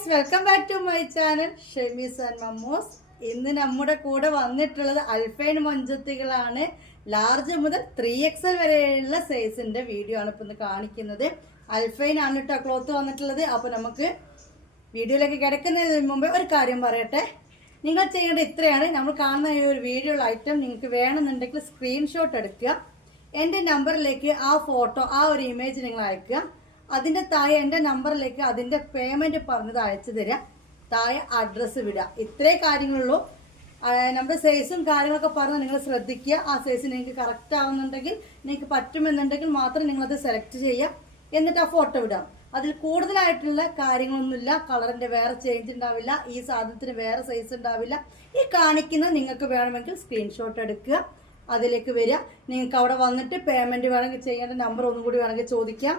Guys, welcome back to my channel Shemees and Mammoos. ഇന്ന് നമ്മുടെ കൂടെ വന്നിട്ടുള്ളത് അൽഫൈൻ മൊഞ്ചത്തികളാണ്. ലാർജ് മുതൽ 3XL വരെയുള്ള സൈസിന്റെ വീഡിയോ ആണ് ഇപ്പൊ ഇന്ന് കാണിക്കുന്നത്. അൽഫൈൻ ആണ് കേട്ടോ ക്ലോത്ത് വന്നിട്ടുള്ളത്. അപ്പൊ നമുക്ക് വീഡിയോയിലേക്ക് കിടക്കുന്നതിന് മുമ്പ് ഒരു കാര്യം പറയട്ടെ. നിങ്ങൾ ചെയ്യേണ്ടത് ഇത്രയാണ്. നമ്മൾ കാണുന്ന ഈ ഒരു വീഡിയോ ഐറ്റം നിങ്ങൾക്ക് വേണമെന്നുണ്ടെങ്കിൽ സ്ക്രീൻഷോട്ട് എടുക്കുക. എൻ്റെ നമ്പറിലേക്ക് ആ ഫോട്ടോ, ആ ഒരു ഇമേജ് നിങ്ങൾ അയക്കുക. അതിൻ്റെ താഴെ എൻ്റെ നമ്പറിലേക്ക് അതിൻ്റെ പേയ്മെൻറ്റ് പറഞ്ഞത് അയച്ചു തരിക. താഴെ അഡ്രസ്സ് വിടുക. ഇത്രേ കാര്യങ്ങളുള്ളൂ. നമ്മുടെ സൈസും കാര്യങ്ങളൊക്കെ പറഞ്ഞ് നിങ്ങൾ ശ്രദ്ധിക്കുക. ആ സൈസ് നിങ്ങൾക്ക് കറക്റ്റ് ആവുന്നുണ്ടെങ്കിൽ, നിങ്ങൾക്ക് പറ്റുമെന്നുണ്ടെങ്കിൽ മാത്രം നിങ്ങളത് സെലക്ട് ചെയ്യുക. എന്നിട്ട് ആ ഫോട്ടോ വിടാം. അതിൽ കൂടുതലായിട്ടുള്ള കാര്യങ്ങളൊന്നുമില്ല. കളറിൻ്റെ വേറെ ചേഞ്ച് ഉണ്ടാവില്ല. ഈ സാധനത്തിന് വേറെ സൈസ് ഉണ്ടാവില്ല. ഈ കാണിക്കുന്ന നിങ്ങൾക്ക് വേണമെങ്കിൽ സ്ക്രീൻഷോട്ട് എടുക്കുക. അതിലേക്ക് വരിക. നിങ്ങൾക്ക് അവിടെ വന്നിട്ട് പേയ്മെൻറ്റ് വേണമെങ്കിൽ ചെയ്യേണ്ട നമ്പർ ഒന്നും കൂടി വേണമെങ്കിൽ ചോദിക്കാം.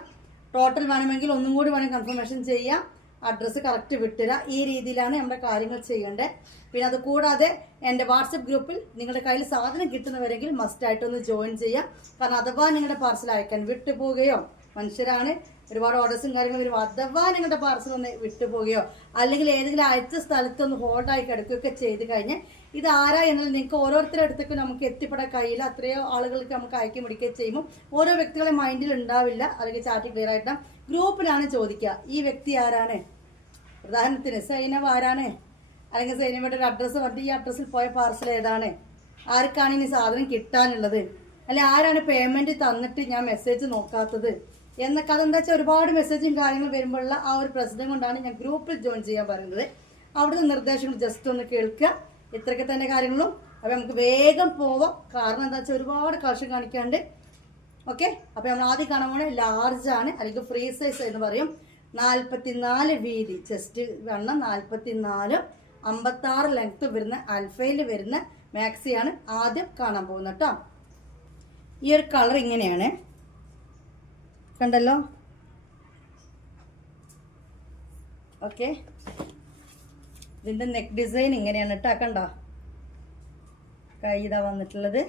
ടോട്ടൽ വേണമെങ്കിൽ ഒന്നും കൂടി വേണമെങ്കിൽ കൺഫർമേഷൻ ചെയ്യാം. അഡ്രസ്സ് കറക്റ്റ് വിട്ടുതരാം. ഈ രീതിയിലാണ് നമ്മുടെ കാര്യങ്ങൾ ചെയ്യേണ്ടത്. പിന്നെ അത് കൂടാതെ എൻ്റെ വാട്സപ്പ് ഗ്രൂപ്പിൽ നിങ്ങളുടെ കയ്യിൽ സാധനം കിട്ടുന്നവരെങ്കിൽ മസ്റ്റായിട്ടൊന്ന് ജോയിൻ ചെയ്യാം. കാരണം അഥവാ നിങ്ങളുടെ പാർസൽ അയക്കാൻ വിട്ടുപോകുകയോ, മനുഷ്യരാണ്, ഒരുപാട് ഓർഡേഴ്സും കാര്യങ്ങളും വരും, അഥവാ നിങ്ങളുടെ പാർസൽ ഒന്ന് വിട്ടുപോകുകയോ അല്ലെങ്കിൽ ഏതെങ്കിലും അയച്ച സ്ഥലത്തൊന്ന് ഹോൾഡായി കിടക്കുകയൊക്കെ ചെയ്ത് കഴിഞ്ഞാൽ ഇത് ആരാ എന്നുള്ളത് നിങ്ങൾക്ക് ഓരോരുത്തരുടെ അടുത്തേക്ക് നമുക്ക് എത്തിപ്പെടാൻ കഴിയില്ല. അത്രയോ ആളുകൾക്ക് നമുക്ക് അയക്കി പിടിക്കുകയും ചെയ്യുമ്പോൾ ഓരോ വ്യക്തികളെ മൈൻഡിൽ ഉണ്ടാവില്ല. അല്ലെങ്കിൽ ചാറ്റ് ക്ലിയർ ആയിട്ട് ഗ്രൂപ്പിലാണ് ചോദിക്കുക, ഈ വ്യക്തി ആരാണ്, ഉദാഹരണത്തിന് സൈനവ് ആരാണ്, അല്ലെങ്കിൽ സൈനവയുടെ ഒരു അഡ്രസ്സ് പറഞ്ഞിട്ട് ഈ അഡ്രസ്സിൽ പോയ പാർസൽ ഏതാണ്, ആർക്കാണ് ഇനി സാധനം കിട്ടാനുള്ളത്, അല്ലെ ആരാണ് പേയ്മെൻറ്റ് തന്നിട്ട് ഞാൻ മെസ്സേജ് നോക്കാത്തത് എന്നൊക്കെ. അതെന്താ വെച്ചാൽ ഒരുപാട് മെസ്സേജും കാര്യങ്ങളും വരുമ്പോഴുള്ള ആ ഒരു പ്രശ്നം കൊണ്ടാണ് ഞാൻ ഗ്രൂപ്പിൽ ജോയിൻ ചെയ്യാൻ പറയുന്നത്. അവിടുത്തെ നിർദ്ദേശങ്ങൾ ജസ്റ്റ് ഒന്ന് കേൾക്കുക. ഇത്രയൊക്കെ തന്നെ കാര്യങ്ങളും. അപ്പോൾ നമുക്ക് വേഗം പോവാം. കാരണം എന്താ വെച്ചാൽ ഒരുപാട് കളക്ഷൻ കാണിക്കാണ്ട്. ഓക്കെ, അപ്പോൾ നമ്മൾ ആദ്യം കാണാൻ പോകുന്നത് ലാർജ് ആണ്, അല്ലെങ്കിൽ ഫ്രീ സൈസ് എന്ന് പറയും. 44 വീതി, ചെസ്റ്റ് വണ്ണം 44, 56 ലെങ്ത് വരുന്ന അൽഫയിൽ വരുന്ന മാക്സിയാണ് ആദ്യം കാണാൻ പോകുന്നത് കേട്ടോ. ഈ ഒരു കളർ ഇങ്ങനെയാണ്, കണ്ടല്ലോ. ഓക്കെ, ഇതിൻ്റെ നെക്ക് ഡിസൈൻ ഇങ്ങനെയാണ് കേട്ടോ, കണ്ടോ, കൈ ഇതാ വന്നിട്ടുള്ളത്.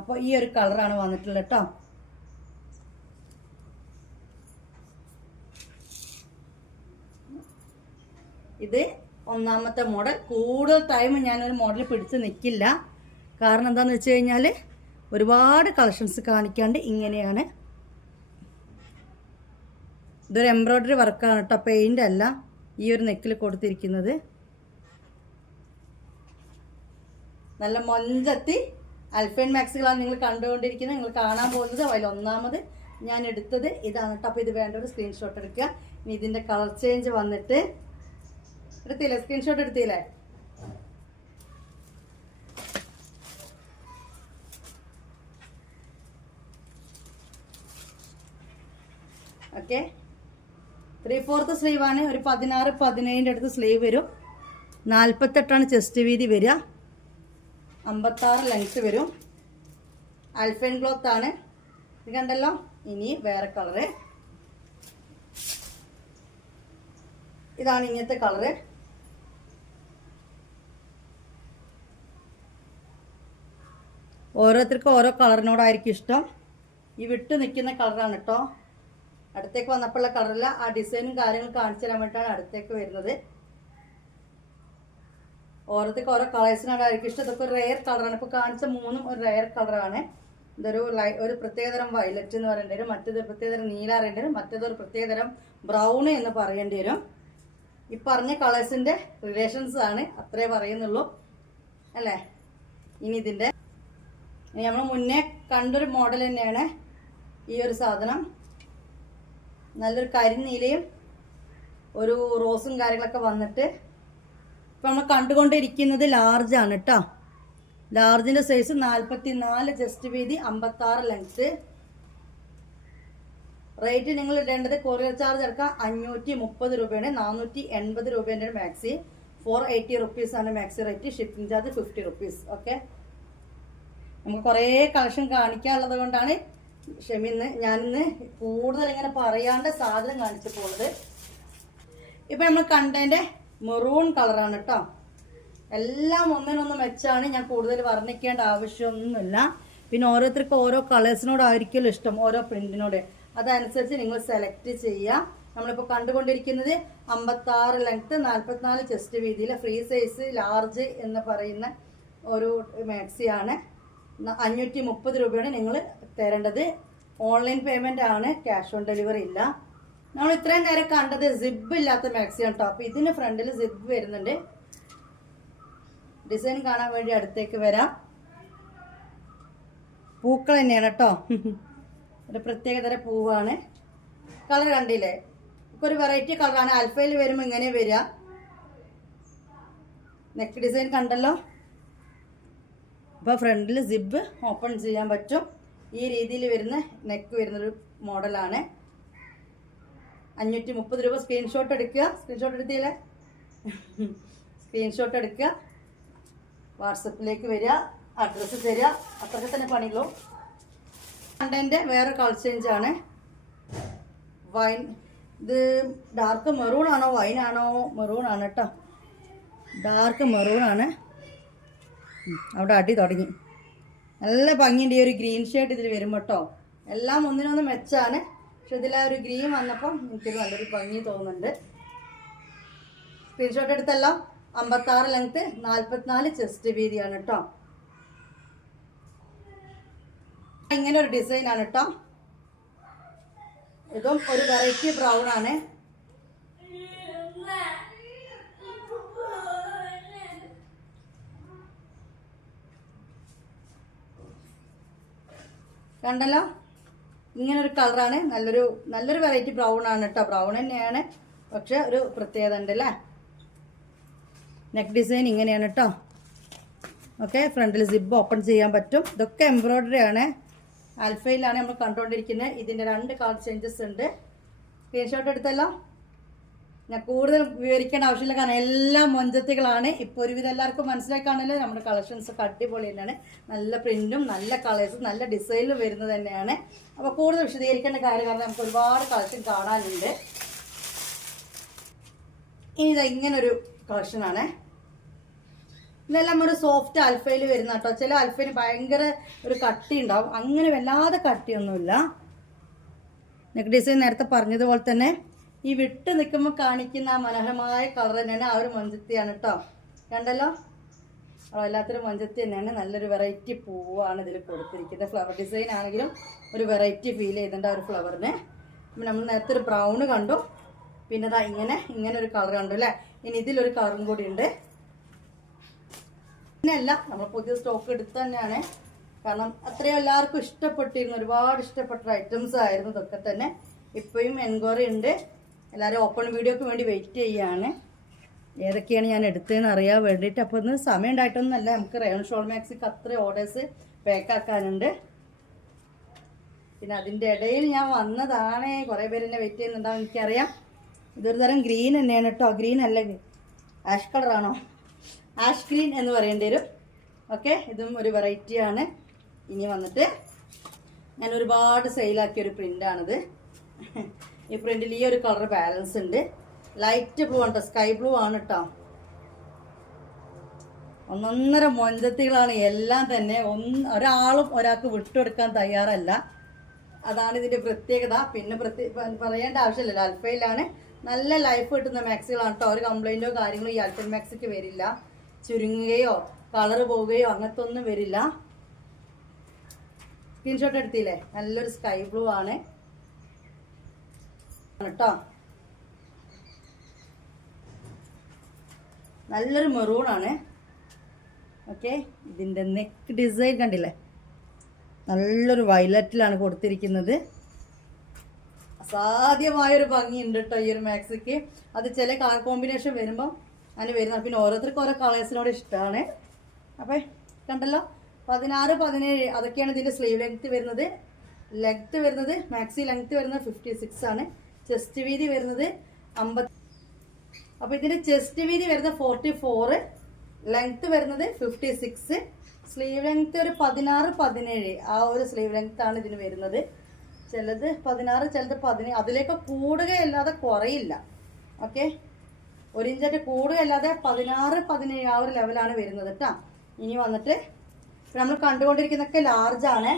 അപ്പോൾ ഈ ഒരു കളറാണ് വന്നിട്ടുള്ളത് കേട്ടോ. ഇത് ഒന്നാമത്തെ മോഡൽ. കൂടുതൽ ടൈം ഞാനൊരു മോഡൽ പിടിച്ച് നിൽക്കില്ല. കാരണം എന്താണെന്ന് വെച്ച് കഴിഞ്ഞാൽ ഒരുപാട് കളക്ഷൻസ് കാണിക്കാണ്ട്. ഇങ്ങനെയാണ്, ഇതൊരു എംബ്രോയ്ഡറി വർക്കാണ് കേട്ടോ, പെയിൻ്റ് അല്ല. ഈ ഒരു നെക്കിൽ കൊടുത്തിരിക്കുന്നത് നല്ല മൊഞ്ചത്തി അൽഫൈൻ മാക്സികളാണ് നിങ്ങൾ കണ്ടുകൊണ്ടിരിക്കുന്നത്. നിങ്ങൾ കാണാൻ പോകുന്നത് അതിൽ ഒന്നാമത് ഞാൻ എടുത്തത് ഇതാണ് കേട്ടോ. അപ്പോൾ ഇത് വേണ്ട ഒരു സ്ക്രീൻഷോട്ട് എടുക്കുക. ഇനി ഇതിൻ്റെ കളർ ചേഞ്ച് വന്നിട്ട് എടുത്തില്ലേ, സ്ക്രീൻഷോട്ട് എടുത്തില്ലേ? ഓക്കെ, 3/4 സ്ലീവാണ്. ഒരു 16-17 അടുത്ത് സ്ലീവ് വരും. 48 ചെസ്റ്റ് വീതി വരിക. 56 ലെങ്ത്ത് വരും. അൽഫൈൻ ക്ലോത്ത് ആണ് ഇത്, കണ്ടല്ലോ. ഇനി വേറെ കളറ്, ഇതാണ് ഇങ്ങനത്തെ കളറ്. ഓരോരുത്തർക്കും ഓരോ കളറിനോടായിരിക്കും ഇഷ്ടം. ഈ വിട്ട് നിൽക്കുന്ന കളറാണ് കേട്ടോ. അടുത്തേക്ക് വന്നപ്പോഴുള്ള കളറില്ല. ആ ഡിസൈനും കാര്യങ്ങളും കാണിച്ചു തരാൻ വേണ്ടിയിട്ടാണ് അടുത്തേക്ക് വരുന്നത്. ഓരോരുത്തർക്ക് ഓരോ കളേഴ്സിനോടായിരിക്കും ഇഷ്ടം. ഇതൊക്കെ ഒരു റെയർ കളറാണ്. ഇപ്പോൾ കാണിച്ച മൂന്നും ഒരു റെയർ കളറാണ്. ഇതൊരു ഒരു പ്രത്യേകതരം വയലറ്റ് എന്ന് പറയേണ്ടി വരും, മറ്റേതൊരു പ്രത്യേകതരം നീല അറിയേണ്ടി വരും, മറ്റേതൊരു പ്രത്യേകതരം ബ്രൗൺ എന്ന് പറയേണ്ടി വരും. ഈ പറഞ്ഞ കളേഴ്സിൻ്റെ റിലേഷൻസ് ആണ്, അത്രേ പറയുന്നുള്ളൂ അല്ലേ. ഇനി ഇതിൻ്റെ നമ്മൾ മുന്നേ കണ്ടൊരു മോഡൽ തന്നെയാണ് ഈ ഒരു സാധനം. നല്ലൊരു കരിനീലയും ഒരു റോസും കാര്യങ്ങളൊക്കെ വന്നിട്ട് ഇപ്പം നമ്മൾ കണ്ടുകൊണ്ടിരിക്കുന്നത് ലാർജാണ് കേട്ടോ. ലാർജിൻ്റെ സൈസ് 44 ചെസ്റ്റ് വീതി, 56 ലെങ്ത്ത്. റേറ്റ് നിങ്ങൾ ഇടേണ്ടത് കൊറിയർ ചാർജ് എടുക്കാം 530 രൂപയാണ്. 480 രൂപേൻ്റെ ഒരു മാക്സി. 480 റുപ്പീസാണ് maxi rate. Shipping charge 50 rupees. Okay, നമുക്ക് കുറേ കളക്ഷൻ കാണിക്കാനുള്ളത് കൊണ്ടാണ് ഞാനിന്ന് കൂടുതൽ ഇങ്ങനെ പറയാണ്ട് സാധനം കാണിച്ചു പോകുന്നത്. ഇപ്പം നമ്മൾ കണ്ടതിൻ്റെ മെറൂൺ കളറാണ് കേട്ടോ. എല്ലാം ഒന്നിനൊന്ന് മെച്ചാണ്. ഞാൻ കൂടുതൽ വർണ്ണിക്കേണ്ട ആവശ്യമൊന്നുമില്ല. പിന്നെ ഓരോരുത്തർക്കും ഓരോ കളേഴ്സിനോടായിരിക്കുമല്ലോ ഇഷ്ടം, ഓരോ പ്രിന്റിനോട്. അതനുസരിച്ച് നിങ്ങൾ സെലക്ട് ചെയ്യുക. നമ്മളിപ്പോൾ കണ്ടുകൊണ്ടിരിക്കുന്നത് 56 ലെങ്ത്ത് 44 ചെസ്റ്റ് വീതിയിലെ ഫ്രീ സൈസ് ലാർജ് എന്ന് പറയുന്ന ഒരു മാക്സിയാണ്. 530 രൂപയാണ് നിങ്ങൾ തരേണ്ടത്. ഓൺലൈൻ പേയ്മെൻ്റ് ആണ്, ക്യാഷ് ഓൺ ഡെലിവറി ഇല്ല. നമ്മൾ ഇത്രയും നേരം കണ്ടത് സിബ് ഇല്ലാത്ത മാക്സിയാണ് കേട്ടോ. അപ്പോൾ ഇതിന് ഫ്രണ്ടിൽ സിബ് വരുന്നുണ്ട്. ഡിസൈൻ കാണാൻ വേണ്ടി അടുത്തേക്ക് വരാം. പൂക്കൾ തന്നെയാണ് കേട്ടോ, ഒരു പ്രത്യേകതര പൂവാണ്. കളർ കണ്ടില്ലേ, ഇപ്പോൾ ഒരു വെറൈറ്റി കളറാണ്. ആൽഫയിൽ വരുമ്പോൾ ഇങ്ങനെ വരിക. നെക്ക് ഡിസൈൻ കണ്ടല്ലോ. അപ്പോൾ ഫ്രണ്ടിൽ സിബ് ഓപ്പൺ ചെയ്യാൻ പറ്റും. ഈ രീതിയിൽ വരുന്ന നെക്ക് വരുന്നൊരു മോഡലാണ്. 530 രൂപ. സ്ക്രീൻഷോട്ട് എടുക്കുക. സ്ക്രീൻഷോട്ട് എടുത്തില്ലേ, സ്ക്രീൻഷോട്ട് എടുക്കുക, വാട്സപ്പിലേക്ക് വരിക, അഡ്രസ്സ് തരിക, അത്രയ്ക്ക് തന്നെ പണിയുള്ളൂ. കണ്ടൻ്റെ വേറെ കളർ ചേഞ്ച് ആണ്. വൈൻ, ഇത് ഡാർക്ക് മെറൂൺ ആണോ വൈനാണോ? മെറൂൺ ആണ് കേട്ടോ, ഡാർക്ക് മെറൂൺ ആണ്. അവിടെ അടി തുടങ്ങി. നല്ല ഭംഗിയുണ്ട് ഈ ഒരു ഗ്രീൻ ഷേഡ് ഇതിൽ വരുമ്പോൾ കേട്ടോ. എല്ലാം ഒന്നിനൊന്ന് മെച്ചാണ്. പക്ഷെ ഇതിൽ ആ ഒരു ഗ്രീൻ വന്നപ്പോൾ എനിക്കൊരു നല്ലൊരു ഭംഗി തോന്നുന്നുണ്ട്. സ്ക്രീൻഷോട്ട് എടുത്തല്ലോ. 56 ലെങ്ത്ത് 44 ചെസ്റ്റ് വീതിയാണ് കേട്ടോ. ഇങ്ങനെ ഒരു ഡിസൈൻ ആണ് കേട്ടോ. ഇതും ഒരു വെറൈറ്റി ബ്രൗൺ ആണ്. കണ്ടല്ലോ, ഇങ്ങനൊരു കളറാണ്. നല്ലൊരു വെറൈറ്റി ബ്രൗൺ ആണ് കേട്ടോ. ബ്രൗൺ തന്നെയാണ്, പക്ഷെ ഒരു പ്രത്യേകത ഉണ്ട് അല്ലേ. നെക്ക് ഡിസൈൻ ഇങ്ങനെയാണ് കേട്ടോ. ഓക്കെ, ഫ്രണ്ടിൽ സിബ് ഓപ്പൺ ചെയ്യാൻ പറ്റും. ഇതൊക്കെ എംബ്രോയ്ഡറി ആണ്. ആൽഫയിലാണ് നമ്മൾ കണ്ടുകൊണ്ടിരിക്കുന്നത്. ഇതിൻ്റെ 2 കളർ ചേഞ്ചസ് ഉണ്ട്. സ്ക്രീൻഷോട്ട് എടുത്തല്ലോ. ഞാൻ കൂടുതൽ വിവരിക്കേണ്ട ആവശ്യമില്ല, കാരണം എല്ലാം മൊഞ്ചത്തികളാണ്. ഇപ്പോൾ ഒരുവിധം എല്ലാവർക്കും മനസ്സിലാക്കാണല്ലോ. നമ്മുടെ കളക്ഷൻസ് ഒക്കെ അടിപൊളി തന്നെയാണ്. നല്ല പ്രിൻറ്റും നല്ല കളേഴ്സും നല്ല ഡിസൈനിലും വരുന്നത് തന്നെയാണ്. അപ്പോൾ കൂടുതൽ വിശദീകരിക്കേണ്ട കാര്യം, കാരണം നമുക്ക് ഒരുപാട് കളക്ഷൻ കാണാനുണ്ട്. ഇനി ഇങ്ങനൊരു കളക്ഷനാണ്. ഇതെല്ലാം ഒരു സോഫ്റ്റ് ആൽഫയിൽ വരുന്ന കേട്ടോ. ചില ആൽഫയിൽ ഭയങ്കര ഒരു കട്ടി ഉണ്ടാവും, അങ്ങനെ വല്ലാതെ കട്ടിയൊന്നുമില്ല. നെക്ക് ഡിസൈൻ നേരത്തെ പറഞ്ഞതുപോലെ തന്നെ ഈ വിട്ട് നിൽക്കുമ്പോൾ കാണിക്കുന്ന ആ മനോഹരമായ കളർ തന്നെയാണ്. ആ ഒരു മൊഞ്ചത്തിയാണ് കേട്ടോ. കണ്ടല്ലോ, വല്ലാത്തൊരു മൊഞ്ചത്തി തന്നെയാണ്. നല്ലൊരു വെറൈറ്റി പൂവാണ് ഇതിൽ കൊടുത്തിരിക്കുന്നത്. ഫ്ലവർ ഡിസൈൻ ആണെങ്കിലും ഒരു വെറൈറ്റി ഫീൽ ചെയ്യുന്നുണ്ട് ആ ഒരു ഫ്ലവറിന്. നമ്മൾ നേരത്തെ ഒരു ബ്രൗണ് കണ്ടു, പിന്നെ ഇതാ ഇങ്ങനെ ഒരു കളർ കണ്ടു അല്ലേ. ഇനി ഇതിലൊരു കളറും കൂടി ഉണ്ട്. പിന്നെയല്ല, നമ്മൾ പുതിയ സ്റ്റോക്ക് എടുത്ത് തന്നെയാണ്, കാരണം അത്രയും എല്ലാവർക്കും ഇഷ്ടപ്പെട്ടിരുന്നു. ഒരുപാട് ഇഷ്ടപ്പെട്ട ഐറ്റംസ് ആയിരുന്നു ഇതൊക്കെ തന്നെ. ഇപ്പോഴും എൻക്വയറി ഉണ്ട്. എല്ലാവരും ഓപ്പൺ വീഡിയോക്ക് വേണ്ടി വെയിറ്റ് ചെയ്യുകയാണ്. ഏതൊക്കെയാണ് ഞാൻ എടുത്തതെന്ന് അറിയാൻ വേണ്ടിയിട്ട്. അപ്പോൾ ഇന്ന് സമയം ഉണ്ടായിട്ടൊന്നുമല്ല, നമുക്ക് റയോൺ ഷോൾ മാക്സിക്ക് അത്രയും ഓർഡേഴ്സ് പാക്കാക്കാനുണ്ട്. പിന്നെ അതിൻ്റെ ഇടയിൽ ഞാൻ വന്നതാണ്. കുറേ പേര് എന്നെ വെയിറ്റ് ചെയ്യുന്നുണ്ടാവും, എനിക്കറിയാം. ഇതൊരു തരം ഗ്രീൻ തന്നെയാണ് കേട്ടോ. ഗ്രീൻ അല്ല, ആഷ് കളറാണോ? ആഷ് ഗ്രീൻ എന്ന് പറയേണ്ടി വരും. ഓക്കെ, ഇതും ഒരു വെറൈറ്റിയാണ്. ഇനി വന്നിട്ട് ഞാൻ ഒരുപാട് സെയിലാക്കിയൊരു പ്രിൻ്റാണിത്. ഈ പ്രിന്റിൽ ഈ ഒരു കളർ ബാലൻസ് ഉണ്ട്. ലൈറ്റ് ബ്ലൂ ആണ്, സ്കൈ ബ്ലൂ ആണ് കേട്ടോ. ഒന്നൊന്നര മൊഞ്ചത്തികളാണ് എല്ലാം തന്നെ. ഒരാളും ഒരാൾക്ക് വിട്ടുകൊടുക്കാൻ തയ്യാറല്ല. അതാണ് ഇതിൻ്റെ പ്രത്യേകത. പിന്നെ പറയേണ്ട ആവശ്യമില്ലല്ലോ, അൽഫയിലാണ്. നല്ല ലൈഫ് കിട്ടുന്ന മാക്സികളാണ് കേട്ടോ. ഒരു കംപ്ലൈൻറ്റോ കാര്യങ്ങളോ ഈ അൽഫൻ മാക്സിക്ക് വരില്ല. ചുരുങ്ങുകയോ കളർ പോവുകയോ അങ്ങനത്തെ ഒന്നും വരില്ല. സ്ക്രീൻഷോട്ട് എടുത്തില്ലേ, നല്ലൊരു സ്കൈ ബ്ലൂ ആണ് കേട്ടോ. നല്ലൊരു മെറൂൺ ആണ്. ഓക്കെ, ഇതിൻ്റെ നെക്ക് ഡിസൈൻ കണ്ടില്ലേ, നല്ലൊരു വയലറ്റിലാണ് കൊടുത്തിരിക്കുന്നത്. അസാധ്യമായൊരു ഭംഗിയുണ്ട് കേട്ടോ ഈ ഒരു മാക്സിക്ക്. അത് ചില കളർ കോമ്പിനേഷൻ വരുമ്പം അതിന് വരുന്നത്. പിന്നെ ഓരോരുത്തർക്കും ഓരോ കളേഴ്സിനോട് ഇഷ്ടമാണ്. അപ്പം കണ്ടല്ലോ, 16, 17 അതൊക്കെയാണ് ഇതിൻ്റെ സ്ലീവ് ലെങ്ത്ത് വരുന്നത്. ലെങ്ത്ത് വരുന്നത് മാക്സി ലെങ്ത്ത് വരുന്നത് 56 ആണ്. ചെസ്റ്റ് വീതി വരുന്നത് 50. അപ്പോൾ ഇതിൻ്റെ ചെസ്റ്റ് വീതി വരുന്നത് 44, ലെങ്ത്ത് വരുന്നത് 56, സ്ലീവ് ലെങ്ത്ത് ഒരു 16, 17 ആ ഒരു സ്ലീവ് ലെങ്ത്താണ് ഇതിന് വരുന്നത്. ചിലത് 16, ചിലത് 17. അതിലേക്ക് കൂടുകയല്ലാതെ കുറയില്ല. ഓക്കെ, 1 ഇഞ്ചായിട്ട് കൂടുകയല്ലാതെ 16, 17 ആ ഒരു ലെവലാണ് വരുന്നത് കേട്ടോ. ഇനി വന്നിട്ട് നമ്മൾ കണ്ടുകൊണ്ടിരിക്കുന്നതൊക്കെ ലാർജാണ്,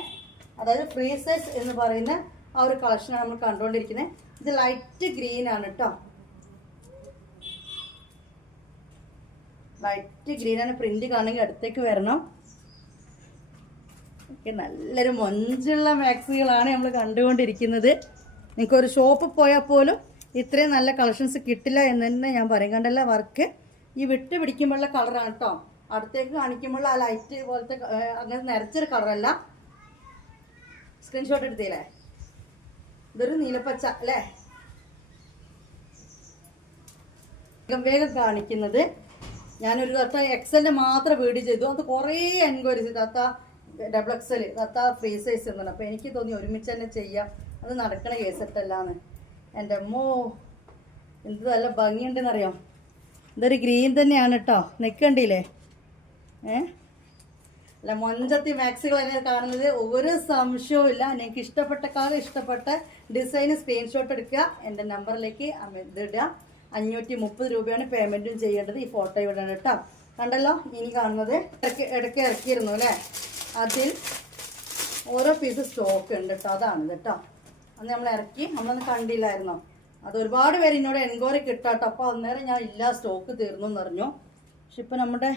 അതായത് ഫ്രീ സൈസ് എന്ന് പറയുന്ന ആ ഒരു കളക്ഷനാണ് നമ്മൾ കണ്ടുകൊണ്ടിരിക്കുന്നത്. ഇത് ലൈറ്റ് ഗ്രീൻ ആണ് കേട്ടോ, ലൈറ്റ് ഗ്രീൻ ആണ്. പ്രിന്റ് കാണണമെങ്കിൽ അടുത്തേക്ക് വരണം. ഓക്കെ, നല്ലൊരു മൊഞ്ചുള്ള മാക്സികളാണ് നമ്മൾ കണ്ടുകൊണ്ടിരിക്കുന്നത്. നിങ്ങൾക്കൊരു ഷോപ്പിൽ പോയാൽ പോലും ഇത്രയും നല്ല കളക്ഷൻസ് കിട്ടില്ല എന്ന് തന്നെ ഞാൻ പറയും. കണ്ടല്ല വർക്ക് ഈ വിട്ട് പിടിക്കുമ്പോഴുള്ള കളറാണ് കേട്ടോ. അടുത്തേക്ക് കാണിക്കുമ്പോൾ ആ ലൈറ്റ് പോലത്തെ അങ്ങനെ നിറച്ചൊരു കളറല്ല. സ്ക്രീൻഷോട്ട് എടുത്തില്ലേ? ഇതൊരു നീലപ്പച്ച അല്ലേ? വേഗം കാണിക്കുന്നത് ഞാനൊരു തത്ത എക്സലിന്റെ മാത്രം വീഡിയോ ചെയ്തു. അത് കുറേ എൻക്വയറീസ് തത്ത ഡബിൾ എക്സൽ തത്ത ഫ്രീ സൈസ് എന്നാണ്. അപ്പോൾ എനിക്ക് തോന്നി ഒരുമിച്ച് തന്നെ ചെയ്യാം, അത് നടക്കണ കേസെട്ടല്ലാന്ന്. എൻ്റെ അമ്മോ എന്ത് നല്ല ഭംഗിയുണ്ടെന്നറിയാം. ഇതൊരു ഗ്രീൻ തന്നെയാണ് കേട്ടോ, നിൽക്കണ്ടില്ലേ? അല്ല മൊഞ്ചത്തി മാക്സികൾ തന്നെ കാണുന്നത് ഒരു സംശയവും ഇല്ല. നിങ്ങൾക്ക് ഇഷ്ടപ്പെട്ട കളർ ഇഷ്ടപ്പെട്ട ഡിസൈന് സ്ക്രീൻഷോട്ട് എടുക്കുക, എൻ്റെ നമ്പറിലേക്ക് ഇതിടുക. 530 രൂപയാണ് പേയ്മെൻറ്റും ചെയ്യേണ്ടത്. ഈ ഫോട്ടോ ഇവിടെയാണ് കേട്ടോ. കണ്ടല്ലോ, ഇനി കാണുന്നത് ഇടയ്ക്ക് ഇറക്കിയിരുന്നു അല്ലേ? അതിൽ ഓരോ പീസ് സ്റ്റോക്ക് ഉണ്ട് കേട്ടോ. അതാണിത് കേട്ടോ. അന്ന് നമ്മൾ ഇറക്കി, നമ്മളൊന്ന് കണ്ടില്ലായിരുന്നോ? അത് ഒരുപാട് പേര് എന്നോട് എൻക്വയറി കിട്ടാട്ടോ. അപ്പോൾ അന്നേരം ഞാൻ ഇല്ല, സ്റ്റോക്ക് തീർന്നു എന്ന് പറഞ്ഞു. പക്ഷെ ഇപ്പം നമ്മുടെ